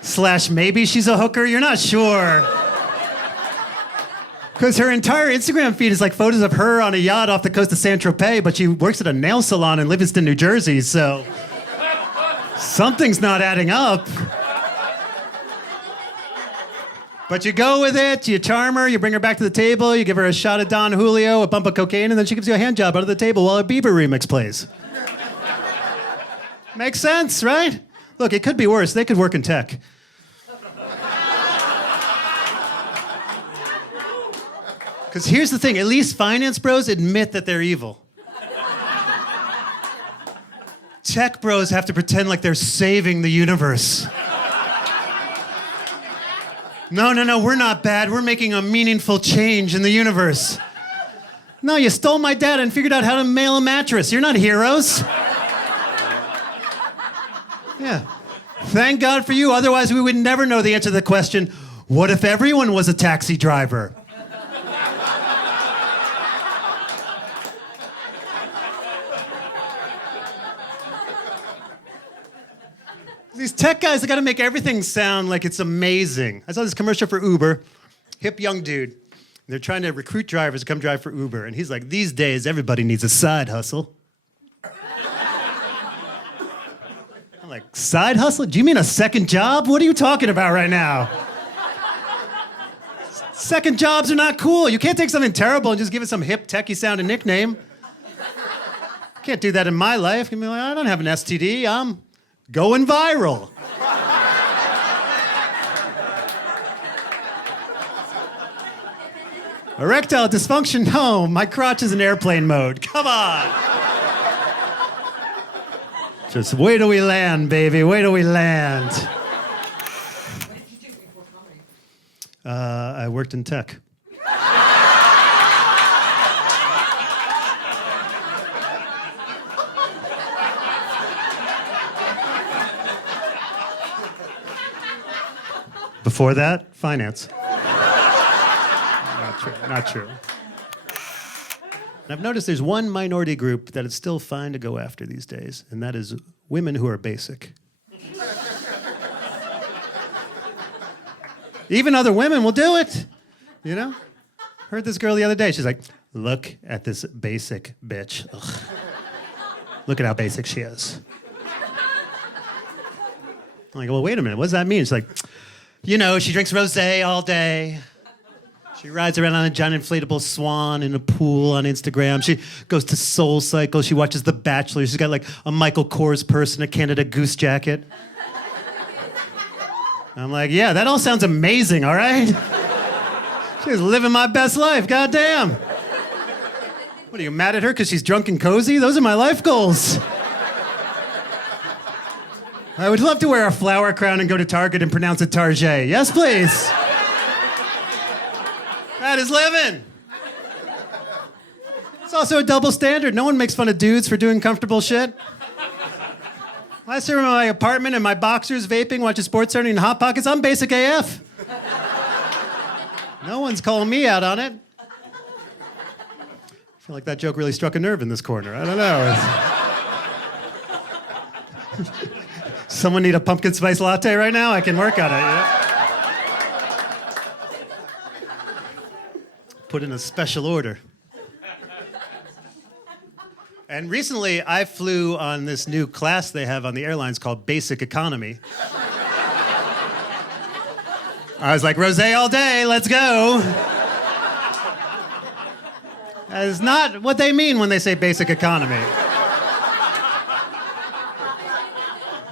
Slash maybe she's a hooker, you're not sure. Because her entire Instagram feed is like photos of her on a yacht off the coast of Saint-Tropez, but she works at a nail salon in Livingston, New Jersey, so something's not adding up. But you go with it, you charm her, you bring her back to the table, you give her a shot of Don Julio, a bump of cocaine, and then she gives you a hand job under the table while a Bieber remix plays. Makes sense, right? Look, it could be worse. They could work in tech. Because here's the thing, at least finance bros admit that they're evil. Tech bros have to pretend like they're saving the universe. No, we're not bad. We're making a meaningful change in the universe. No, you stole my data and figured out how to mail a mattress. You're not heroes. Yeah. Thank God for you. Otherwise, we would never know the answer to the question, what if everyone was a taxi driver? These tech guys, they gotta make everything sound like it's amazing. I saw this commercial for Uber, hip young dude. They're trying to recruit drivers to come drive for Uber. And he's like, these days, everybody needs a side hustle. I'm like, side hustle? Do you mean a second job? What are you talking about right now? Second jobs are not cool. You can't take something terrible and just give it some hip, techie sounding nickname. Can't do that in my life. You can be like, I don't have an STD. I'm going viral. Erectile dysfunction? No, my crotch is in airplane mode. Come on. Just wait till we land, baby. Wait till we land. What did you do before comedy? I worked in tech. Before that, finance. Not true. And I've noticed there's one minority group that it's still fine to go after these days, and that is women who are basic. Even other women will do it, you know? Heard this girl the other day. She's like, look at this basic bitch. Ugh. Look at how basic she is. I'm like, well, wait a minute. What does that mean? She's like, you know, she drinks rosé all day. She rides around on a giant inflatable swan in a pool on Instagram. She goes to Soul Cycle. She watches The Bachelor. She's got like a Michael Kors purse and a Canada Goose jacket. I'm like, yeah, that all sounds amazing, all right? She's living my best life, goddamn. What, are you mad at her because she's drunk and cozy? Those are my life goals. I would love to wear a flower crown and go to Target and pronounce it Target. Yes, please. That is living. It's also a double standard. No one makes fun of dudes for doing comfortable shit. I sit in my apartment in my boxers, vaping, watching Sports Center and Hot Pockets. I'm basic AF. No one's calling me out on it. I feel like that joke really struck a nerve in this corner. I don't know. Someone need a pumpkin spice latte right now? I can work on it. Yeah? Put in a special order. And recently, I flew on this new class they have on the airlines called Basic Economy. I was like, rosé all day, let's go. That is not what they mean when they say basic economy.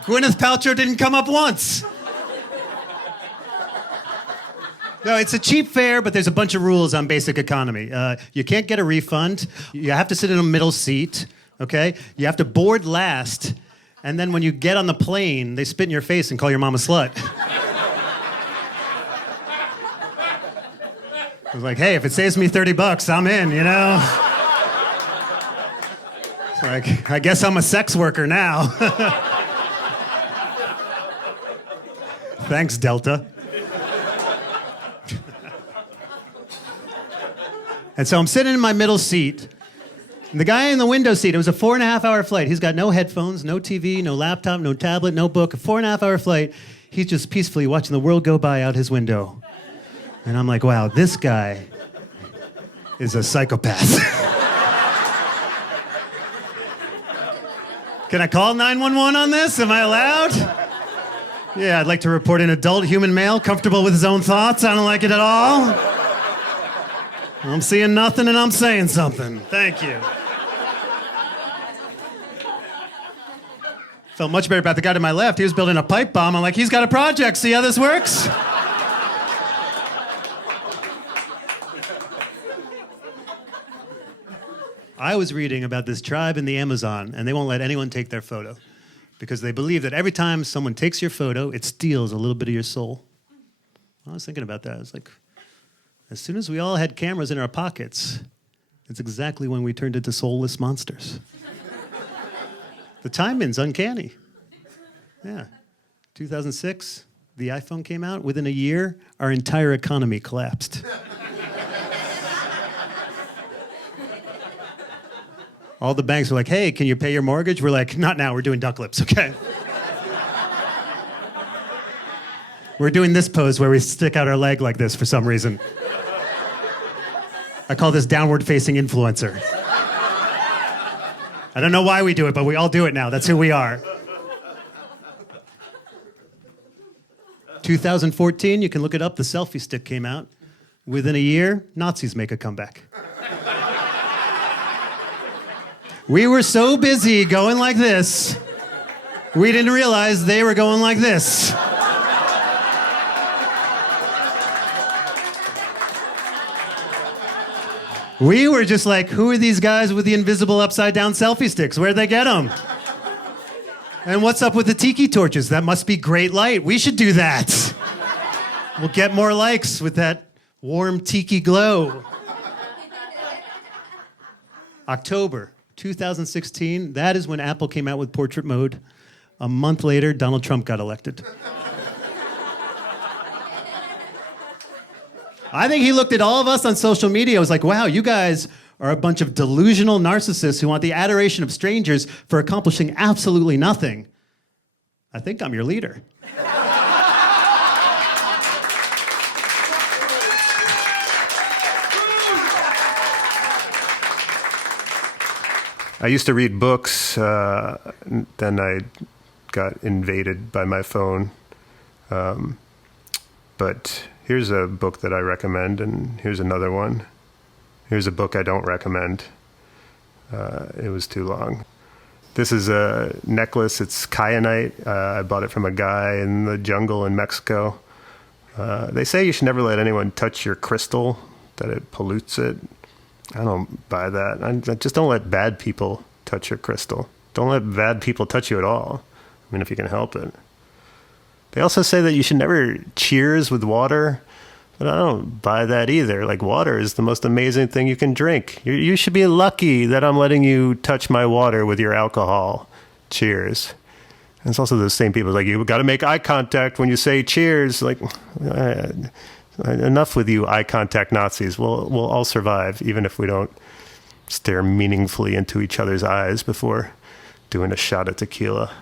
Gwyneth Paltrow didn't come up once. No, it's a cheap fare, but there's a bunch of rules on basic economy. You can't get a refund. You have to sit in a middle seat, okay? You have to board last, and then when you get on the plane, they spit in your face and call your mom a slut. I was like, hey, if it saves me $30, I'm in, you know? It's like, I guess I'm a sex worker now. Thanks, Delta. And so I'm sitting in my middle seat. And the guy in the window seat, it was a 4.5-hour flight. He's got no headphones, no TV, no laptop, no tablet, no book. A 4.5-hour flight. He's just peacefully watching the world go by out his window. And I'm like, wow, this guy is a psychopath. Can I call 911 on this? Am I allowed? Yeah, I'd like to report an adult human male comfortable with his own thoughts. I don't like it at all. I'm seeing nothing and I'm saying something. Thank you. Felt much better about the guy to my left. He was building a pipe bomb. I'm like, he's got a project. See how this works? I was reading about this tribe in the Amazon, and they won't let anyone take their photo because they believe that every time someone takes your photo, it steals a little bit of your soul. I was thinking about that. I was like, as soon as we all had cameras in our pockets, it's exactly when we turned into soulless monsters. The timing's uncanny. Yeah. 2006, the iPhone came out. Within a year, our entire economy collapsed. All the banks were like, hey, can you pay your mortgage? We're like, not now, we're doing duck lips, okay? We're doing this pose where we stick out our leg like this for some reason. I call this downward-facing influencer. I don't know why we do it, but we all do it now. That's who we are. 2014, you can look it up, the selfie stick came out. Within a year, Nazis make a comeback. We were so busy going like this, we didn't realize they were going like this. We were just like, who are these guys with the invisible upside-down selfie sticks? Where'd they get them? And what's up with the tiki torches? That must be great light. We should do that. We'll get more likes with that warm tiki glow. October 2016, that is when Apple came out with portrait mode. A month later, Donald Trump got elected. I think he looked at all of us on social media. Was like, wow, you guys are a bunch of delusional narcissists who want the adoration of strangers for accomplishing absolutely nothing. I think I'm your leader. I used to read books, then I got invaded by my phone. But here's a book that I recommend, and here's another one. Here's a book I don't recommend. It was too long. This is a necklace. It's kyanite. I bought it from a guy in the jungle in Mexico. They say you should never let anyone touch your crystal, that it pollutes it. I don't buy that. I just don't let bad people touch your crystal. Don't let bad people touch you at all. I mean, if you can help it. They also say that you should never cheers with water, but I don't buy that either. Like, water is the most amazing thing you can drink. You should be lucky that I'm letting you touch my water with your alcohol. Cheers. And it's also those same people like, you got to make eye contact when you say cheers. Like, enough with you eye contact Nazis. We'll all survive, even if we don't stare meaningfully into each other's eyes before doing a shot of tequila.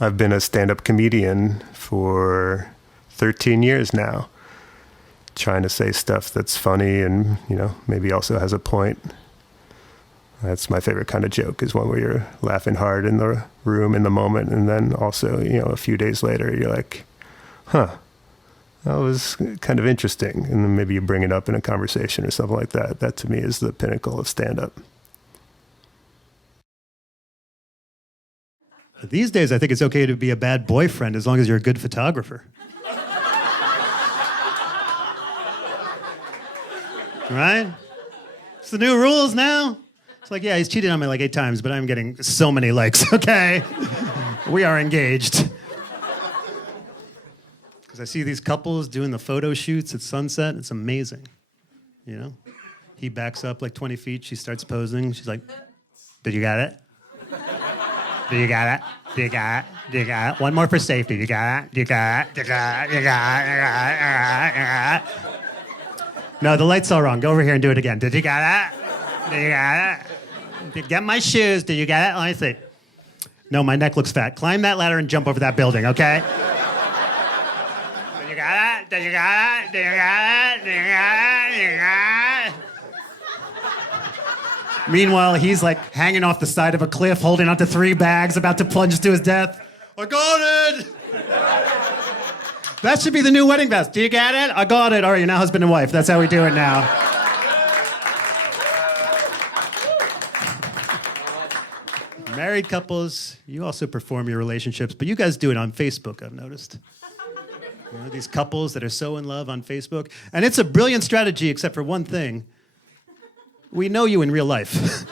I've been a stand-up comedian for 13 years now, trying to say stuff that's funny and, maybe also has a point. That's my favorite kind of joke, is one where you're laughing hard in the room in the moment, and then also, a few days later, you're like, huh, that was kind of interesting. And then maybe you bring it up in a conversation or something like that. That to me is the pinnacle of stand-up. These days, I think it's okay to be a bad boyfriend as long as you're a good photographer. Right? It's the new rules now. It's like, yeah, he's cheated on me like 8 times, but I'm getting so many likes, okay? We are engaged. Because I see these couples doing the photo shoots at sunset. It's amazing, He backs up like 20 feet. She starts posing. She's like, did you got it? Do you got it? Do you got it? Do you got it? One more for safety. You got it? Do you got it? Do you got it? Do you got it? You got it? No, the light's all wrong. Go over here and do it again. Did you got it? Do you got it? Did you get my shoes? Do you get it? Let me see. No, my neck looks fat. Climb that ladder and jump over that building, okay? Do you got it? Do you got it? Do you got it? Do you got it? Do you got it? Meanwhile, he's like hanging off the side of a cliff, holding onto 3 bags, about to plunge to his death. I got it! That should be the new wedding vest. Do you get it? I got it. All right, you're now husband and wife. That's how we do it now. Married couples, you also perform your relationships, but you guys do it on Facebook, I've noticed. You know, these couples that are so in love on Facebook. And it's a brilliant strategy, except for one thing. We know you in real life.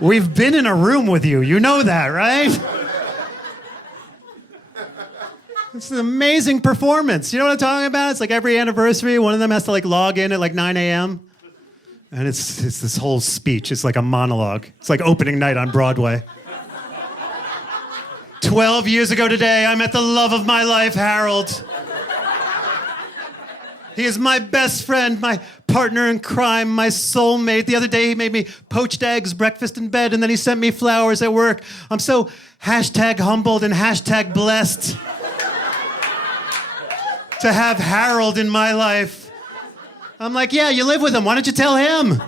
We've been in a room with you. You know that, right? It's an amazing performance. You know what I'm talking about? It's like every anniversary, one of them has to like log in at like 9 a.m. And it's this whole speech. It's like a monologue. It's like opening night on Broadway. 12 years ago today, I met the love of my life, Harold. He is my best friend, my partner in crime, my soulmate. The other day, he made me poached eggs, breakfast in bed, and then he sent me flowers at work. I'm so #humbled and #blessed to have Harold in my life. I'm like, yeah, you live with him. Why don't you tell him?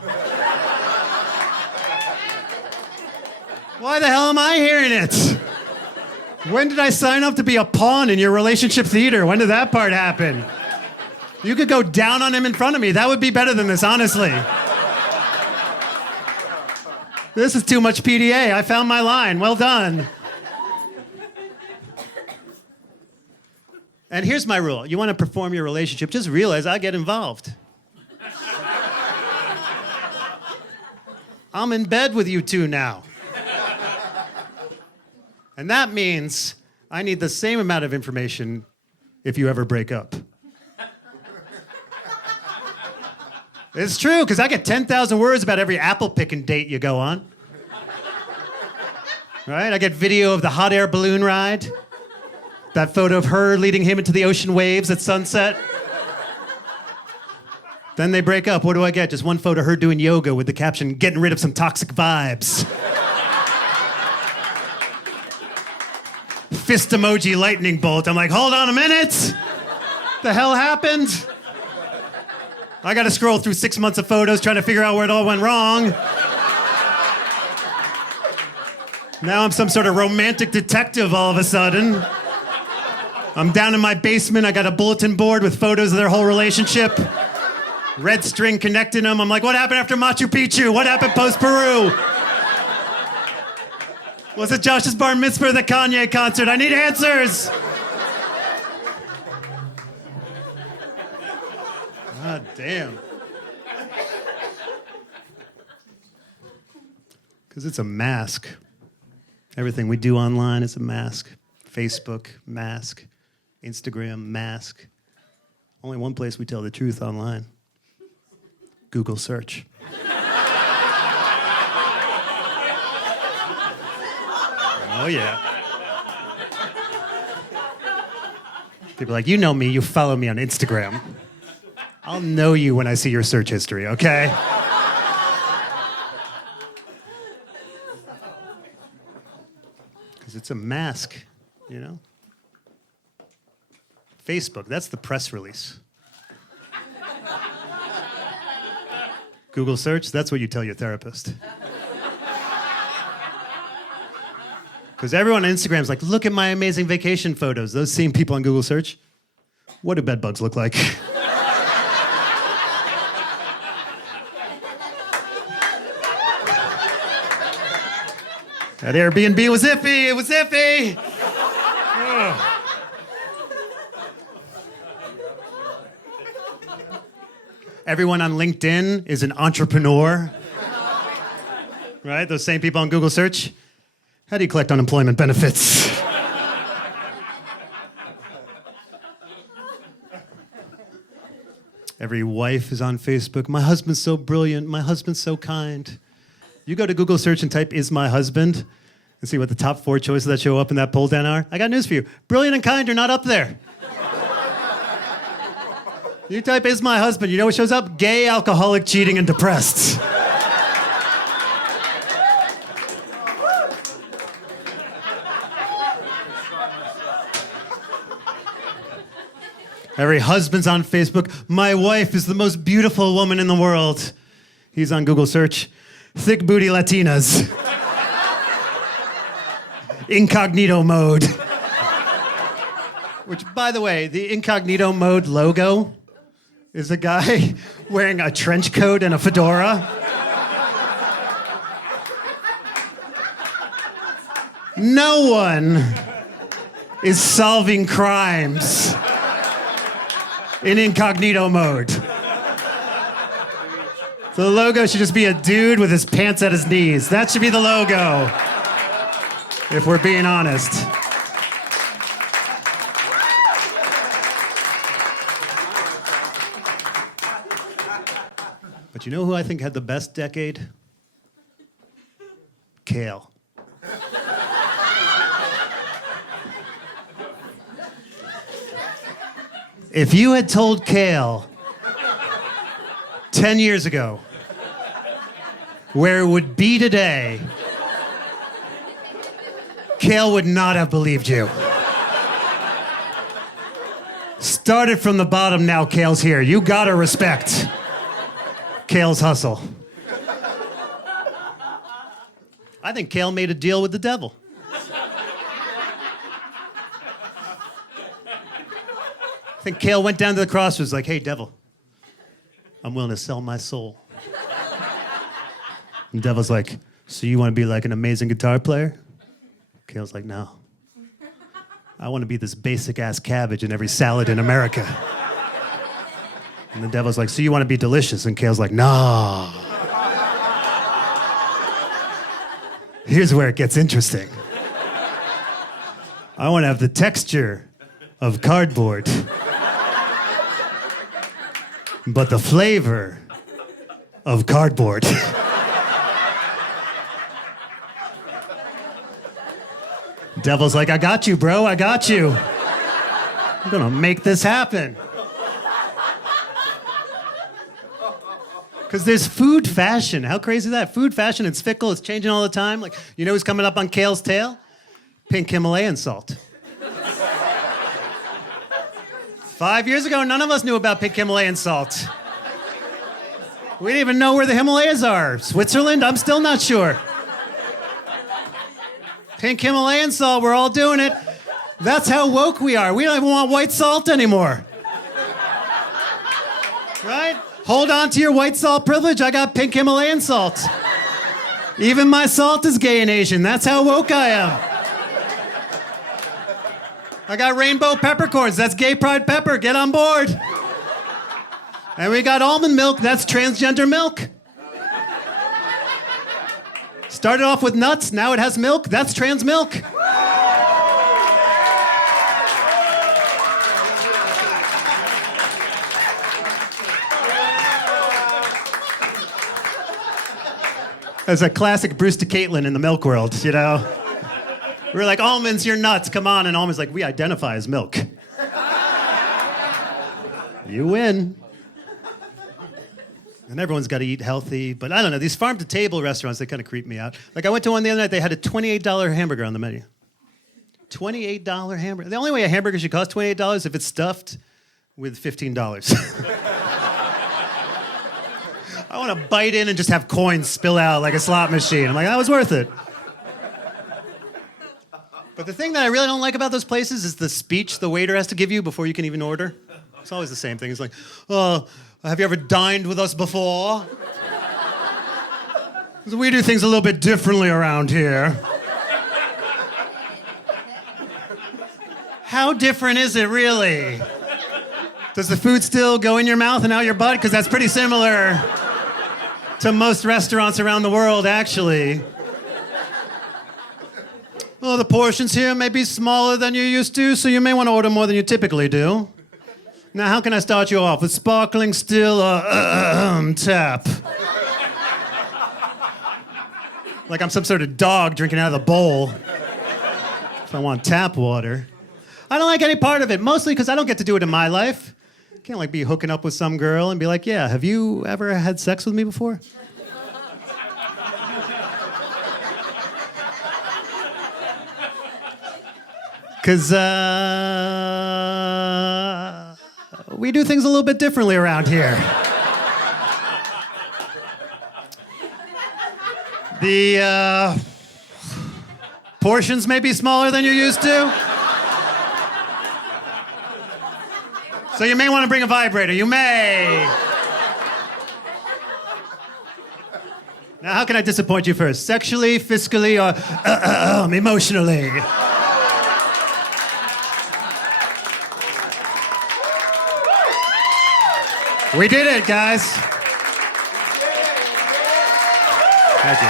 Why the hell am I hearing it? When did I sign up to be a pawn in your relationship theater? When did that part happen? You could go down on him in front of me. That would be better than this, honestly. This is too much PDA. I found my line. Well done. And here's my rule. You want to perform your relationship, just realize I get involved. I'm in bed with you two now. And that means I need the same amount of information if you ever break up. It's true, because I get 10,000 words about every apple picking date you go on. Right? I get video of the hot air balloon ride. That photo of her leading him into the ocean waves at sunset. Then they break up. What do I get? Just one photo of her doing yoga with the caption, "Getting rid of some toxic vibes." Fist emoji lightning bolt. I'm like, hold on a minute. The hell happened? I got to scroll through 6 months of photos trying to figure out where it all went wrong. Now I'm some sort of romantic detective all of a sudden. I'm down in my basement. I got a bulletin board with photos of their whole relationship. Red string connecting them. I'm like, what happened after Machu Picchu? What happened post-Peru? Was it Josh's bar mitzvah or the Kanye concert? I need answers. God damn. Because it's a mask. Everything we do online is a mask. Facebook, mask. Instagram, mask. Only one place we tell the truth online. Google search. Oh, yeah. People are like, you know me, you follow me on Instagram. I'll know you when I see your search history, okay? Because it's a mask, you know? Facebook, that's the press release. Google search, that's what you tell your therapist. Because everyone on Instagram's like, look at my amazing vacation photos. Those same people on Google search, what do bed bugs look like? That Airbnb was iffy. It was iffy. Ugh. Everyone on LinkedIn is an entrepreneur. Right? Those same people on Google search. How do you collect unemployment benefits? Every wife is on Facebook. My husband's so brilliant. My husband's so kind. You go to Google search and type "is my husband" and see what the top 4 choices that show up in that pull down are. I got news for you. Brilliant and kind are not up there. You type "is my husband," you know what shows up? Gay, alcoholic, cheating, and depressed. Every husband's on Facebook. My wife is the most beautiful woman in the world. He's on Google search. Thick booty Latinas. Incognito mode. Which, by the way, the incognito mode logo is a guy wearing a trench coat and a fedora. No one is solving crimes in incognito mode. The logo should just be a dude with his pants at his knees. That should be the logo, if we're being honest. But you know who I think had the best decade? Kale. If you had told Kale 10 years ago where it would be today, Kale would not have believed you. Started from the bottom, now Kale's here. You gotta respect Kale's hustle. I think Kale made a deal with the devil. I think Kale went down to the crossroads like, "Hey, devil, I'm willing to sell my soul." And the devil's like, "So you want to be like an amazing guitar player?" Kale's like, "No. I want to be this basic-ass cabbage in every salad in America." And the devil's like, "So you want to be delicious?" And Kale's like, "No. Here's where it gets interesting. I want to have the texture of cardboard, but the flavor of cardboard." Devil's like, "I got you, bro. I got you. I'm gonna make this happen." Because there's food fashion. How crazy is that? Food fashion, it's fickle, it's changing all the time. Like, you know who's coming up on Kale's tail? Pink Himalayan salt. 5 years ago, none of us knew about pink Himalayan salt. We didn't even know where the Himalayas are. Switzerland? I'm still not sure. Pink Himalayan salt, we're all doing it. That's how woke we are. We don't even want white salt anymore. Right? Hold on to your white salt privilege. I got pink Himalayan salt. Even my salt is gay and Asian. That's how woke I am. I got rainbow peppercorns. That's gay pride pepper. Get on board. And we got almond milk. That's transgender milk. Started off with nuts. Now it has milk. That's trans milk. As a classic Bruce to Caitlin in the milk world, you know? We're like, "Almonds, you're nuts, come on." And Almonds like, "We identify as milk." You win. And everyone's got to eat healthy. But I don't know, these farm-to-table restaurants, they kind of creep me out. Like, I went to one the other night, they had a $28 hamburger on the menu. $28 hamburger. The only way a hamburger should cost $28 is if it's stuffed with $15. I want to bite in and just have coins spill out like a slot machine. I'm like, that was worth it. But the thing that I really don't like about those places is the speech the waiter has to give you before you can even order. It's always the same thing. It's like, "Oh, have you ever dined with us before? We do things a little bit differently around here." How different is it really? Does the food still go in your mouth and out your butt? Because that's pretty similar to most restaurants around the world, actually. "Well, the portions here may be smaller than you're used to, so you may want to order more than you typically do. Now, how can I start you off? With sparkling still or tap? Like I'm some sort of dog drinking out of the bowl. If I want tap water. I don't like any part of it, mostly because I don't get to do it in my life. Can't like be hooking up with some girl and be like, yeah, have you ever had sex with me before? Because we do things a little bit differently around here. The portions may be smaller than you're used to. So you may want to bring a vibrator. You may. Now, how can I disappoint you first? Sexually, fiscally, or emotionally? We did it, guys. Thank you.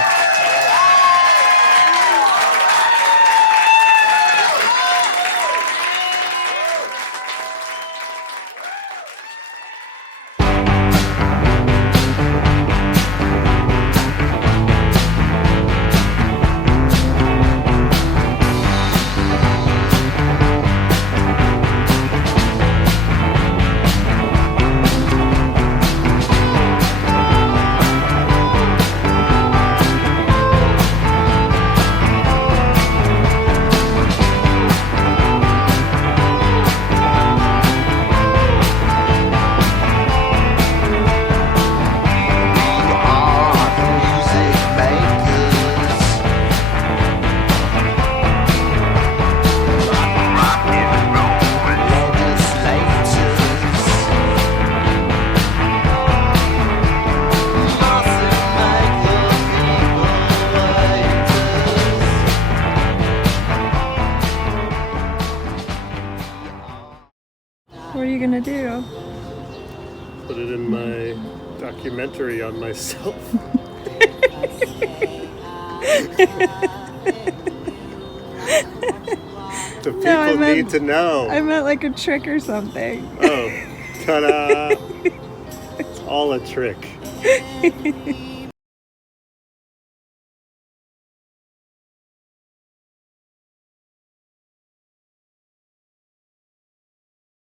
What are you gonna do? Put it in my documentary on myself. The people need to know. I meant like a trick or something. Oh, ta-da! It's all a trick.